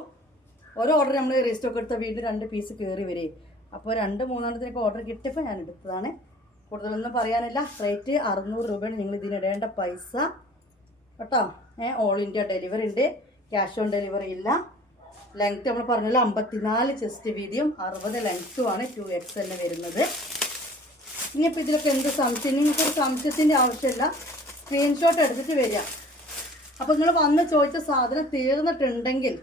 ഓരോ ഓർഡർ നമ്മൾ റീസ്റ്റോക്ക് എടുത്താൽ വീണ്ടും 2 പീസ് കയറി വരും. അപ്പോൾ 2-3 ഓർഡർ കിട്ടിയപ്പോൾ ഞാൻ എടുത്തതാണ്. കൂടുതലൊന്നും പറയാനില്ല. റേറ്റ് 600 രൂപയാണ് നിങ്ങൾ ഇതിനിടേണ്ട പൈസ കേട്ടോ. ഓൾ ഇന്ത്യ ഡെലിവറി ഉണ്ട്, ക്യാഷ് ഓൺ ഡെലിവറി ഇല്ല. ലെങ്ത്ത് നമ്മൾ പറഞ്ഞല്ലോ 54 ചെസ്റ്റ് വീതിയും 60 ലെങ്ത്തുമാണ് 2XL വരുന്നത്. ഇനിയിപ്പോൾ ഇതിലൊക്കെ എന്ത് സംശയം, നിങ്ങൾക്കൊരു സംശയത്തിൻ്റെ ആവശ്യമില്ല. സ്ക്രീൻഷോട്ട് എടുത്തിട്ട് വരിക. അപ്പോൾ നിങ്ങൾ വന്ന് ചോദിച്ച സാധനം തീർന്നിട്ടുണ്ടെങ്കിൽ,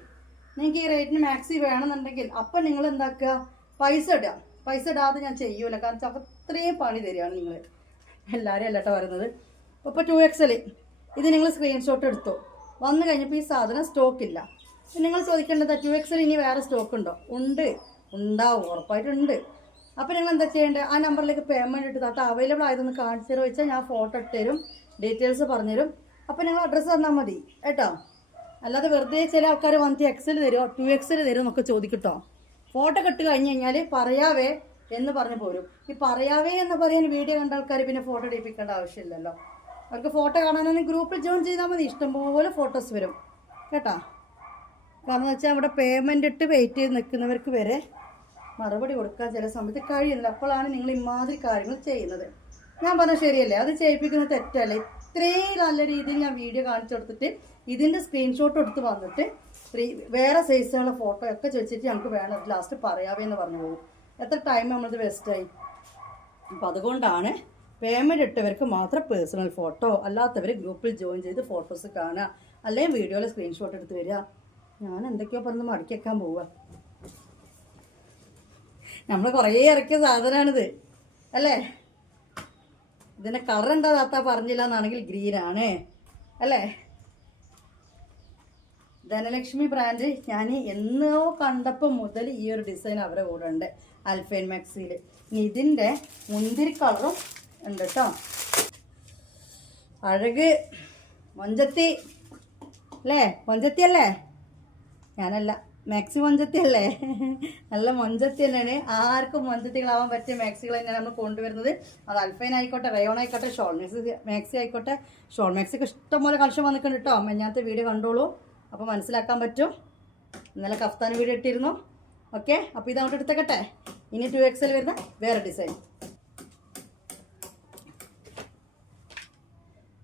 നിങ്ങൾക്ക് ഈ റേറ്റിന് മാക്സി വേണമെന്നുണ്ടെങ്കിൽ അപ്പം നിങ്ങൾ എന്താക്കുക, പൈസ ഇടുക. പൈസ ഇടാതെ ഞാൻ ചെയ്യൂല. കാരണം അത്രയും പണി തരികയാണ് നിങ്ങൾ. എല്ലാവരും അല്ലട്ടോ പറയുന്നത്. ഇപ്പോൾ 2XL ഇത് നിങ്ങൾ സ്ക്രീൻഷോട്ട് എടുത്തു. വന്നു കഴിഞ്ഞപ്പോൾ ഈ സാധനം സ്റ്റോക്കില്ല. നിങ്ങൾ ചോദിക്കേണ്ടത് 2XL ഇനി വേറെ സ്റ്റോക്ക് ഉണ്ടോ? ഉണ്ടാവും, ഉറപ്പായിട്ടുണ്ട്. അപ്പോൾ നിങ്ങൾ എന്താ ചെയ്യേണ്ടത്, ആ നമ്പറിലേക്ക് പേയ്മെൻറ്റ് ഇട്ട് തട്ട് അവൈലബിൾ ആയതൊന്ന് കാണിച്ചു തരുമോ വെച്ചാൽ ഞാൻ ഫോട്ടോ ഇട്ട് തരും, ഡീറ്റെയിൽസ് പറഞ്ഞുതരും. അപ്പോൾ നിങ്ങൾ അഡ്രസ്സ് തന്നാൽ മതി കേട്ടോ. അല്ലാതെ വെറുതെ ചില ആൾക്കാർ വന്നിട്ട് XL തരുമോ 2XL തരുമോ എന്നൊക്കെ ചോദിക്കട്ടോ. ഫോട്ടോ കെട്ട് കഴിഞ്ഞ് കഴിഞ്ഞാൽ പറയാവേ എന്ന് പറഞ്ഞു പോരും. ഈ പറയാവേ എന്ന് പറയാൻ വീഡിയോ കണ്ട ആൾക്കാർ പിന്നെ ഫോട്ടോ എടുപ്പിക്കേണ്ട ആവശ്യമില്ലല്ലോ. അവർക്ക് ഫോട്ടോ കാണാനൊന്നും ഗ്രൂപ്പിൽ ജോയിൻ ചെയ്താൽ മതി. ഇഷ്ടംപോലെ ഫോട്ടോസ് വരും കേട്ടോ. കാരണം എന്ന് വെച്ചാൽ അവിടെ പേയ്മെൻറ്റ് ഇട്ട് വെയിറ്റ് ചെയ്ത് നിൽക്കുന്നവർക്ക് വരെ മറുപടി കൊടുക്കാൻ ചില സമയത്ത് കഴിയുന്നില്ല. അപ്പോഴാണ് നിങ്ങൾ ഇമാതിരി കാര്യങ്ങൾ ചെയ്യുന്നത്. ഞാൻ പറഞ്ഞാൽ ശരിയല്ലേ? അത് ചെയ്യിപ്പിക്കുന്നത് തെറ്റല്ലേ? ഇത്രയും നല്ല രീതിയിൽ ഞാൻ വീഡിയോ കാണിച്ചു കൊടുത്തിട്ട് ഇതിൻ്റെ സ്ക്രീൻഷോട്ട് എടുത്ത് വന്നിട്ട് വേറെ സൈസുള്ള ഫോട്ടോ ഒക്കെ ചോദിച്ചിട്ട് ഞങ്ങൾക്ക് വേണം ലാസ്റ്റ് പറയാവേന്ന് പറഞ്ഞു പോകും. എത്ര ടൈം നമ്മളത് വേസ്റ്റായി. അപ്പോൾ അതുകൊണ്ടാണ് പേയ്മെൻറ്റ് ഇട്ടവർക്ക് മാത്രം പേഴ്സണൽ ഫോട്ടോ, അല്ലാത്തവർ ഗ്രൂപ്പിൽ ജോയിൻ ചെയ്ത് ഫോട്ടോസ് കാണുക, അല്ലെങ്കിൽ വീഡിയോയിൽ സ്ക്രീൻഷോട്ട് എടുത്ത് വരിക. ഞാൻ എന്തൊക്കെയോ പറഞ്ഞ് മടക്കി വെക്കാൻ പോവുക. നമ്മൾ കുറേ ഇറക്കിയ സാധനമാണിത് അല്ലേ. ഇതിൻ്റെ കളർ എന്താ താത്ത പറഞ്ഞില്ല എന്നാണെങ്കിൽ ഗ്രീനാണ് അല്ലേ. ധനലക്ഷ്മി ബ്രാൻഡ് ഞാൻ എന്നോ കണ്ടപ്പോൾ മുതൽ ഈ ഒരു ഡിസൈൻ അവരെ കൂടെ ഉണ്ട് അൽഫൈൻ മാക്സിയിൽ. ഇനി ഇതിൻ്റെ മുന്തിരി കളറും ഉണ്ട് കേട്ടോ. അഴക് മൊഞ്ചത്തി അല്ലേ, മൊഞ്ചത്തി അല്ലേ, ഞാനല്ല മാക്സി മൊഞ്ചത്തി അല്ലേ, നല്ല മൊഞ്ചത്തി തന്നെയാണ്. ആർക്കും മൊഞ്ചത്തികളാവാൻ പറ്റിയ മാക്സികൾ തന്നെയാണ് നമ്മൾ കൊണ്ടുവരുന്നത്. അത് അൽഫൈൻ ആയിക്കോട്ടെ, റയോൺ ആയിക്കോട്ടെ, ഷോൾ മാക്സി ആയിക്കോട്ടെ. ഷോൾ മാക്സിക്ക് ഇഷ്ടംപോലെ കളക്ഷൻ വന്നിട്ടുണ്ട് കേട്ടോ. മെഞ്ഞാത്ത വീഡിയോ കണ്ടോളൂ, അപ്പോൾ മനസ്സിലാക്കാൻ പറ്റും. ഇന്നലെ കഫ്താൻ വീഡിയോ ഇട്ടിരുന്നു. ഓക്കെ, അപ്പോൾ ഇത് അങ്ങോട്ട് എടുത്തേക്കട്ടെ. ഇനി 2XL വരുന്ന വേറെ ഡിസൈൻ.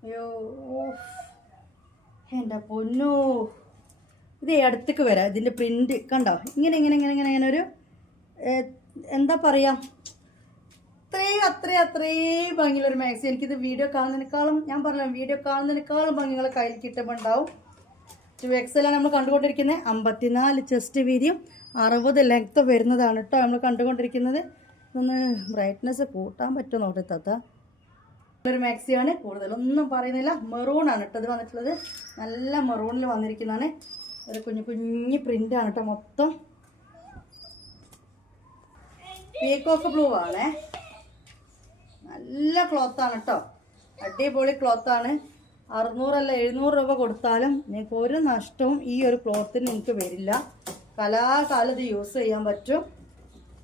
അയ്യോ എൻ്റെ പൊന്നോ, ഇത് അടുത്തേക്ക് വരാം. ഇതിൻ്റെ പ്രിൻ്റ് കണ്ടോ, ഇങ്ങനെ ഇങ്ങനെ ഇങ്ങനെ ഇങ്ങനെ ഇങ്ങനെ ഒരു എന്താ പറയുക, അത്രയും ഭംഗിയുള്ളൊരു മാക്സി. എനിക്കിത് വീഡിയോ കാണുന്നതിനേക്കാളും, ഞാൻ പറയാം, വീഡിയോ കാണുന്നതിനേക്കാളും ഭംഗികളെ കയ്യിൽ കിട്ടുമ്പോൾ ഉണ്ടാവും. 2XL ആണ് നമ്മൾ കണ്ടുകൊണ്ടിരിക്കുന്നത്. 54 ചെസ്റ്റ് വീതിയും 60 ലെങ്ത്ത് വരുന്നതാണ് കേട്ടോ നമ്മൾ കണ്ടുകൊണ്ടിരിക്കുന്നത്. ഒന്ന് ബ്രൈറ്റ്നെസ് കൂട്ടാൻ പറ്റുമോ നോട്ടെ താത്ത. ഒരു മാക്സിയാണ്, കൂടുതലൊന്നും പറയുന്നില്ല. മെറൂണാണ് കേട്ടോ ഇത് വന്നിട്ടുള്ളത്. നല്ല മെറൂണിൽ വന്നിരിക്കുന്നതാണ്. ഒരു കുഞ്ഞു പ്രിൻ്റാണ് കേട്ടോ മൊത്തം. പീക്കോക്ക് ബ്ലൂ ആണേ. നല്ല ക്ലോത്താണ് കേട്ടോ, അടിപൊളി ക്ലോത്താണ്. 600 അല്ല 700 രൂപ കൊടുത്താലും നിങ്ങൾക്ക് ഒരു നഷ്ടവും ഈ ഒരു ക്ലോത്തിന് നിങ്ങൾക്ക് വരില്ല. കലാകാലം ഇത് യൂസ് ചെയ്യാൻ പറ്റും.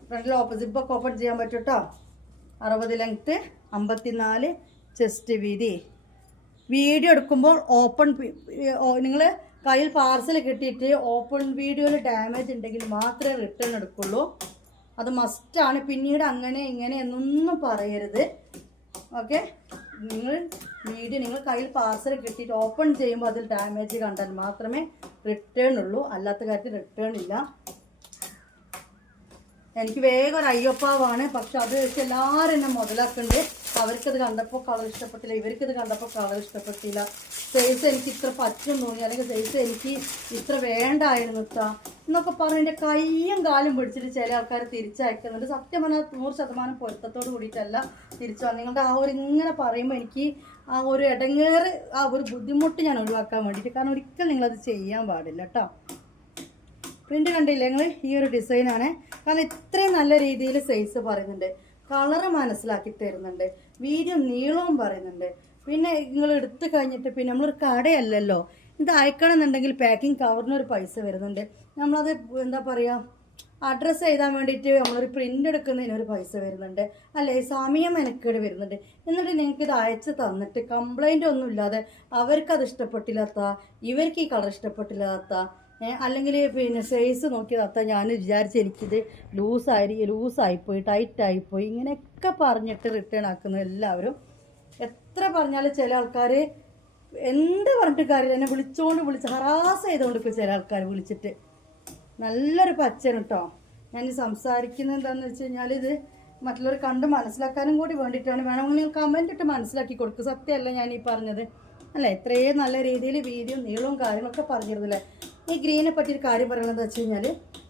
ഫ്രണ്ടിൽ സിപ്പൊക്കെ ഓപ്പൺ ചെയ്യാൻ പറ്റും കേട്ടോ. 60 ലെങ്ത്ത്, 54 ചെസ്റ്റ് വീതി. വീഡിയോ എടുക്കുമ്പോൾ ഓപ്പൺ, നിങ്ങൾ കയ്യിൽ പാർസൽ കിട്ടിയിട്ട് ഓപ്പൺ വീഡിയോയിൽ ഡാമേജ് ഉണ്ടെങ്കിൽ മാത്രമേ റിട്ടേൺ എടുക്കുള്ളൂ. അത് മസ്റ്റാണ്. പിന്നീട് അങ്ങനെ ഇങ്ങനെ എന്നൊന്നും പറയരുത്. ഓക്കെ, നിങ്ങൾ കയ്യിൽ പാർസൽ കിട്ടിയിട്ട് ഓപ്പൺ ചെയ്യുമ്പോൾ അതിൽ ഡാമേജ് കണ്ടാൽ മാത്രമേ റിട്ടേൺ ഉള്ളൂ, അല്ലാത്ത കാര്യത്തിൽ റിട്ടേൺ ഇല്ല. എനിക്ക് വേഗം ഒരു അയ്യപ്പാവാണ്, പക്ഷെ അത് വെച്ച് എല്ലാവരും എന്നെ മുതലാക്കുന്നുണ്ട്. അവർക്കത് കണ്ടപ്പോൾ കളർ ഇഷ്ടപ്പെട്ടില്ല, ഇവർക്കത് കണ്ടപ്പോൾ കളർ ഇഷ്ടപ്പെട്ടില്ല, സൈസ് എനിക്ക് ഇത്ര പറ്റും തോന്നി, അല്ലെങ്കിൽ സൈസ് എനിക്ക് ഇത്ര വേണ്ടായിരുന്നു എന്നൊക്കെ പറഞ്ഞ് എൻ്റെ കയ്യും കാലും പിടിച്ചിട്ട് ചില ആൾക്കാർ തിരിച്ചയക്കുന്നുണ്ട്. സത്യം പറഞ്ഞാൽ 100% പൊരുത്തത്തോട് കൂടിയിട്ടല്ല തിരിച്ചു വന്നത്. നിങ്ങളുടെ ആ ഒരു ഇങ്ങനെ പറയുമ്പോൾ എനിക്ക് ആ ഒരു ഇടങ്ങേറ്, ആ ഒരു ബുദ്ധിമുട്ട് ഞാൻ ഒഴിവാക്കാൻ വേണ്ടിയിട്ട്. കാരണം ഒരിക്കലും നിങ്ങളത് ചെയ്യാൻ പാടില്ല കേട്ടോ. പ്രിൻ്റ് കണ്ടില്ലേ നിങ്ങൾ, ഈ ഒരു ഡിസൈനാണ്. കാരണം ഇത്രയും നല്ല രീതിയിൽ സൈസ് പറയുന്നുണ്ട്, കളറ് മനസ്സിലാക്കി തരുന്നുണ്ട്, വീഡിയോ നീളവും പറയുന്നുണ്ട്. പിന്നെ നിങ്ങൾ എടുത്തു കഴിഞ്ഞിട്ട് പിന്നെ നമ്മളൊരു കടയല്ലല്ലോ, ഇത് അയക്കണമെന്നുണ്ടെങ്കിൽ പാക്കിംഗ് കവറിനൊരു പൈസ വരുന്നുണ്ട്. നമ്മളത് എന്താ പറയുക, അഡ്രസ്സ് എഴുതാൻ വേണ്ടിയിട്ട് നമ്മളൊരു പ്രിൻ്റ് എടുക്കുന്നതിനൊരു പൈസ വരുന്നുണ്ട് അല്ലേ, സമയം മെനക്കേട് വരുന്നുണ്ട്. എന്നിട്ട് നിങ്ങൾക്ക് ഇത് അയച്ച് തന്നിട്ട് കംപ്ലൈൻ്റ് ഒന്നും ഇല്ലാതെ അവർക്കത് ഇഷ്ടപ്പെട്ടില്ലാത്ത, ഇവർക്ക് ഈ കളർ ഇഷ്ടപ്പെട്ടില്ലാത്ത, അല്ലെങ്കിൽ പിന്നെ സൈസ് നോക്കിയതാത്ത ഞാൻ വിചാരിച്ച് എനിക്കിത് ലൂസായിപ്പോയി, ടൈറ്റായിപ്പോയി, ഇങ്ങനെയൊക്കെ പറഞ്ഞിട്ട് റിട്ടേൺ ആക്കുന്ന എല്ലാവരും. എത്ര പറഞ്ഞാലും ചില ആൾക്കാർ എന്ത് പറഞ്ഞിട്ട് കാര്യമില്ല, എന്നെ വിളിച്ച് ഹറാസ് ചെയ്തുകൊണ്ട് ചില ആൾക്കാർ വിളിച്ചിട്ട്. നല്ലൊരു പച്ചന് കേട്ടോ. ഞാൻ സംസാരിക്കുന്നത് എന്താണെന്ന് വെച്ച് കഴിഞ്ഞാൽ ഇത് മറ്റുള്ളവർ കണ്ട് മനസ്സിലാക്കാനും കൂടി വേണ്ടിയിട്ടാണ്. വേണമെങ്കിൽ നിങ്ങൾ കമൻ്റ് ഇട്ട് മനസ്സിലാക്കി കൊടുക്കുക. സത്യമല്ല ഞാൻ ഈ പറഞ്ഞത് അല്ലേ. ഇത്രയും നല്ല രീതിയിൽ വീഡിയോ നീളവും കാര്യങ്ങളൊക്കെ പറഞ്ഞിരുന്നില്ലേ. ഈ ഗ്രീനെ പറ്റി ഒരു കാര്യം പറയണതെന്ന് വെച്ച് കഴിഞ്ഞാൽ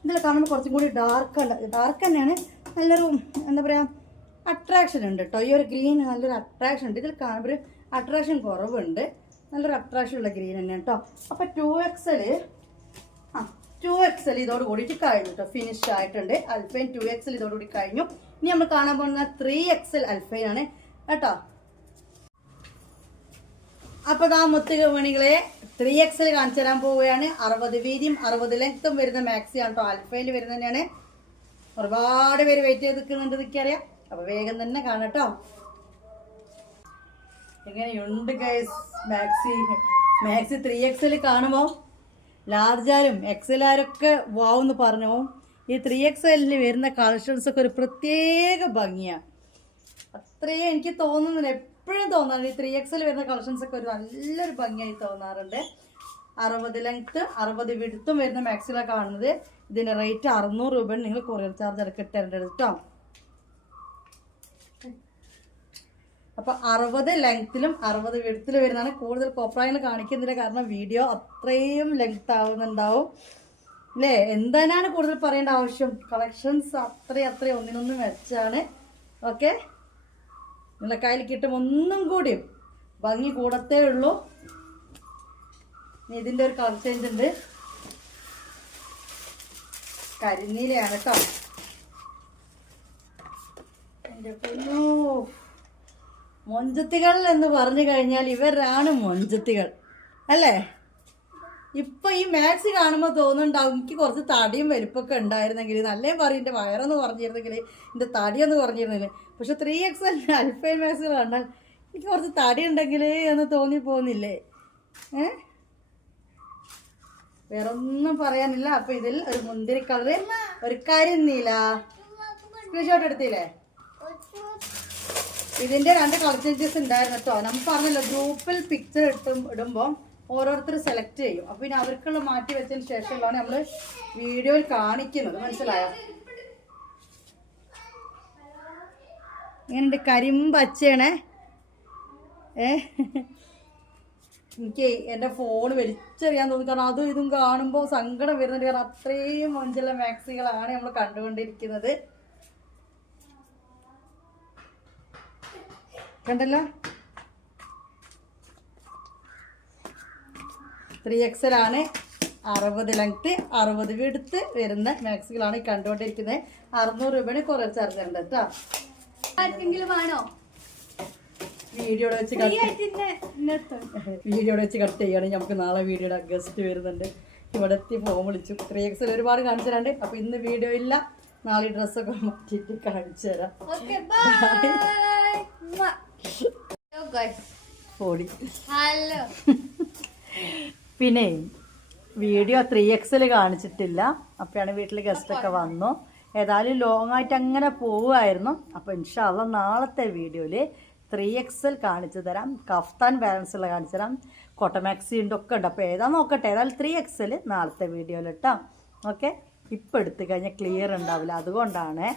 ഇതിൽ കാണുമ്പോൾ കുറച്ചും കൂടി ഡാർക്ക് തന്നെയാണ്. നല്ലൊരു എന്താ പറയുക, അട്രാക്ഷൻ ഉണ്ട് കേട്ടോ. ഈ ഒരു ഗ്രീൻ നല്ലൊരു അട്രാക്ഷൻ ഉണ്ട്. ഇതിൽ കാണുമ്പോൾ ഒരു അട്രാക്ഷൻ കുറവുണ്ട്, നല്ലൊരു അട്രാക്ഷൻ ഉള്ള ഗ്രീൻ തന്നെയാണ് കേട്ടോ. അപ്പോൾ 2XL ഇതോട് കൂടിയിട്ട് കഴിഞ്ഞു കേട്ടോ, ഫിനിഷ് ആയിട്ടുണ്ട്. അൽഫൈൻ 2XL ഇതോടുകൂടി കഴിഞ്ഞു. ഇനി നമ്മൾ കാണാൻ പോകുന്ന 3XL അൽഫൈൻ ആണ് കേട്ടോ. അപ്പോൾ ആ മുത്തുമണികളെ 3XL കാണിച്ചു തരാൻ പോവുകയാണ്. 60 വീതിയും 60 ലെങ്ത്തും വരുന്ന മാക്സി ആണ് കേട്ടോ, അൽഫൈനിൽ വരുന്നത് തന്നെയാണ്. ഒരുപാട് പേര് വെയിറ്റ് ചെയ്ത് നിൽക്കുന്നുണ്ട്, എനിക്കറിയാം. അപ്പോൾ വേഗം തന്നെ കാണട്ടോ. എങ്ങനെയുണ്ട് ഗൈസ് മാക്സി 3XL കാണുമ്പോൾ ലാർജാരും എക്സലാരൊക്കെ വാവെന്ന് പറഞ്ഞു. ഈ 3XL വരുന്ന കളക്ഷൻസൊക്കെ ഒരു പ്രത്യേക ഭംഗിയാണ്. അത്രയും എനിക്ക് തോന്നുന്നില്ല, എപ്പോഴും തോന്നാറുണ്ട് ഈ 3XL വരുന്ന കളക്ഷൻസ് ഒക്കെ ഒരു നല്ലൊരു ഭംഗിയായി തോന്നാറുണ്ട്. 60 ലെങ്ത്ത് 60 വിടുത്തും വരുന്ന മാക്സിലാണ് കാണുന്നത്. ഇതിൻ്റെ റേറ്റ് 600 രൂപയാണ്. നിങ്ങൾ കൊറിയർ ചാർജ് ഇടയ്ക്ക് ഇട്ടേണ്ടത് കേട്ടോ. അപ്പോൾ 60 ലെങ്ത്തിലും 60 വിടുത്തിലും വരുന്നതാണ്. കൂടുതൽ കോപ്രായങ്ങൾ കാണിക്കുന്നില്ല, കാരണം വീഡിയോ അത്രയും ലെങ്ത്ത് ആവുന്നുണ്ടാവും അല്ലേ. എന്തിനാണ് കൂടുതൽ പറയേണ്ട ആവശ്യം? കളക്ഷൻസ് അത്രയും ഒന്നിനൊന്നും മെച്ചാണ്. ഓക്കെ, നിങ്ങളെ കയ്യിൽ കിട്ടും ഒന്നും കൂടി ഭംഗി കൂടത്തേ ഉള്ളൂ. ഇതിൻ്റെ ഒരു കളർ ചേഞ്ച് ഉണ്ട്, കരിനീലയാണ് കേട്ടോ. എൻ്റെ പൊന്നോ, മൊഞ്ചത്തികൾ എന്ന് പറഞ്ഞു കഴിഞ്ഞാൽ ഇവരാണ് മൊഞ്ചത്തികൾ അല്ലേ. ഇപ്പം ഈ മാക്സി കാണുമ്പോൾ തോന്നുന്നുണ്ടാവും എനിക്ക് കുറച്ച് തടിയും വലിപ്പൊക്കെ ഉണ്ടായിരുന്നെങ്കിൽ, നല്ലേ പറയും എൻ്റെ വയറൊന്ന് പറഞ്ഞിരുന്നെങ്കിൽ, എൻ്റെ തടിയൊന്ന് പറഞ്ഞിരുന്നെങ്കിൽ. പക്ഷെ 3XL അൽഫൈൻ മാക്സികൾ കണ്ടാൽ എനിക്ക് കുറച്ച് തടി ഉണ്ടെങ്കിൽ എന്ന് തോന്നിപ്പോകുന്നില്ലേ? വേറെ ഒന്നും പറയാനില്ല. അപ്പം ഇതിൽ ഒരു മുന്തിരി കളറ്, ഒരു കരിനീല, സ്ക്രീൻഷോട്ട് എടുത്തില്ലേ? ഇതിൻ്റെ 2 കളർ ചേഞ്ചസ് ഉണ്ടായിരുന്നു കേട്ടോ. നമ്മൾ പറഞ്ഞല്ലോ ഗ്രൂപ്പിൽ പിക്ചർ ഇടുമ്പോൾ ഓരോരുത്തർ സെലക്ട് ചെയ്യും. അപ്പോൾ പിന്നെ അവർക്കുള്ള മാറ്റി വെച്ചതിന് ശേഷമുള്ളതാണ് നമ്മൾ വീഡിയോയിൽ കാണിക്കുന്നത്. മനസ്സിലായോ? ഇങ്ങനെയുണ്ട്, കരിമ്പച്ചയാണേ. എനിക്ക് എൻ്റെ ഫോൺ വലിച്ചെറിയാൻ തോന്നി, കാരണം അതും ഇതും കാണുമ്പോൾ സങ്കടം വരുന്നുണ്ട്. കാരണം അത്രയും മൊഞ്ചുള്ള മാക്സികളാണ് നമ്മൾ കണ്ടുകൊണ്ടിരിക്കുന്നത്. കണ്ടല്ലോ, 3XL ആണ്. 60 ലെങ്ത്ത് 60 വിടുത്ത് വരുന്ന മാക്സികളാണ് ഈ കണ്ടുകൊണ്ടിരിക്കുന്നത്. 600 രൂപയാണ് കൊറിയർ ചാർജ് ഉണ്ട് കേട്ടോ. വീഡിയോടെ വെച്ച് കട്ട് ചെയ്യണം. നമുക്ക് നാളെ വീഡിയോയുടെ ഗസ്റ്റ് വരുന്നുണ്ട്. ഇവിടെ എത്തി ഫോൺ വിളിച്ചു. 3XL ഒരുപാട് കാണിച്ചു തരാണ്ട്. അപ്പൊ ഇന്ന് വീഡിയോ ഇല്ല, നാളെ ഡ്രസ്സൊക്കെ മാറ്റിയിട്ട് കാണിച്ചു തരാം. പിന്നെ വീഡിയോ 3XL കാണിച്ചിട്ടില്ല. അപ്പോഴാണ് വീട്ടിൽ ഗസ്റ്റൊക്കെ വന്നു. ഏതായാലും ലോങ് ആയിട്ട് അങ്ങനെ പോവുമായിരുന്നു. അപ്പോൾ ഇൻഷാ അല്ലാഹ് നാളത്തെ വീഡിയോയിൽ 3XL കാണിച്ചു തരാം. കഫ്താൻ ബാലൻസ് ഉള്ള കാണിച്ചു തരാം. കോട്ടമാക്സി ഉണ്ട്, ഒക്കെ ഉണ്ട്. അപ്പോൾ ഏതാ നോക്കട്ടെ. ഏതായാലും 3XL നാളത്തെ വീഡിയോയിൽ ഇട്ടോ. ഓക്കെ, ഇപ്പം എടുത്തു കഴിഞ്ഞാൽ ക്ലിയർ ഉണ്ടാവില്ല, അതുകൊണ്ടാണ്.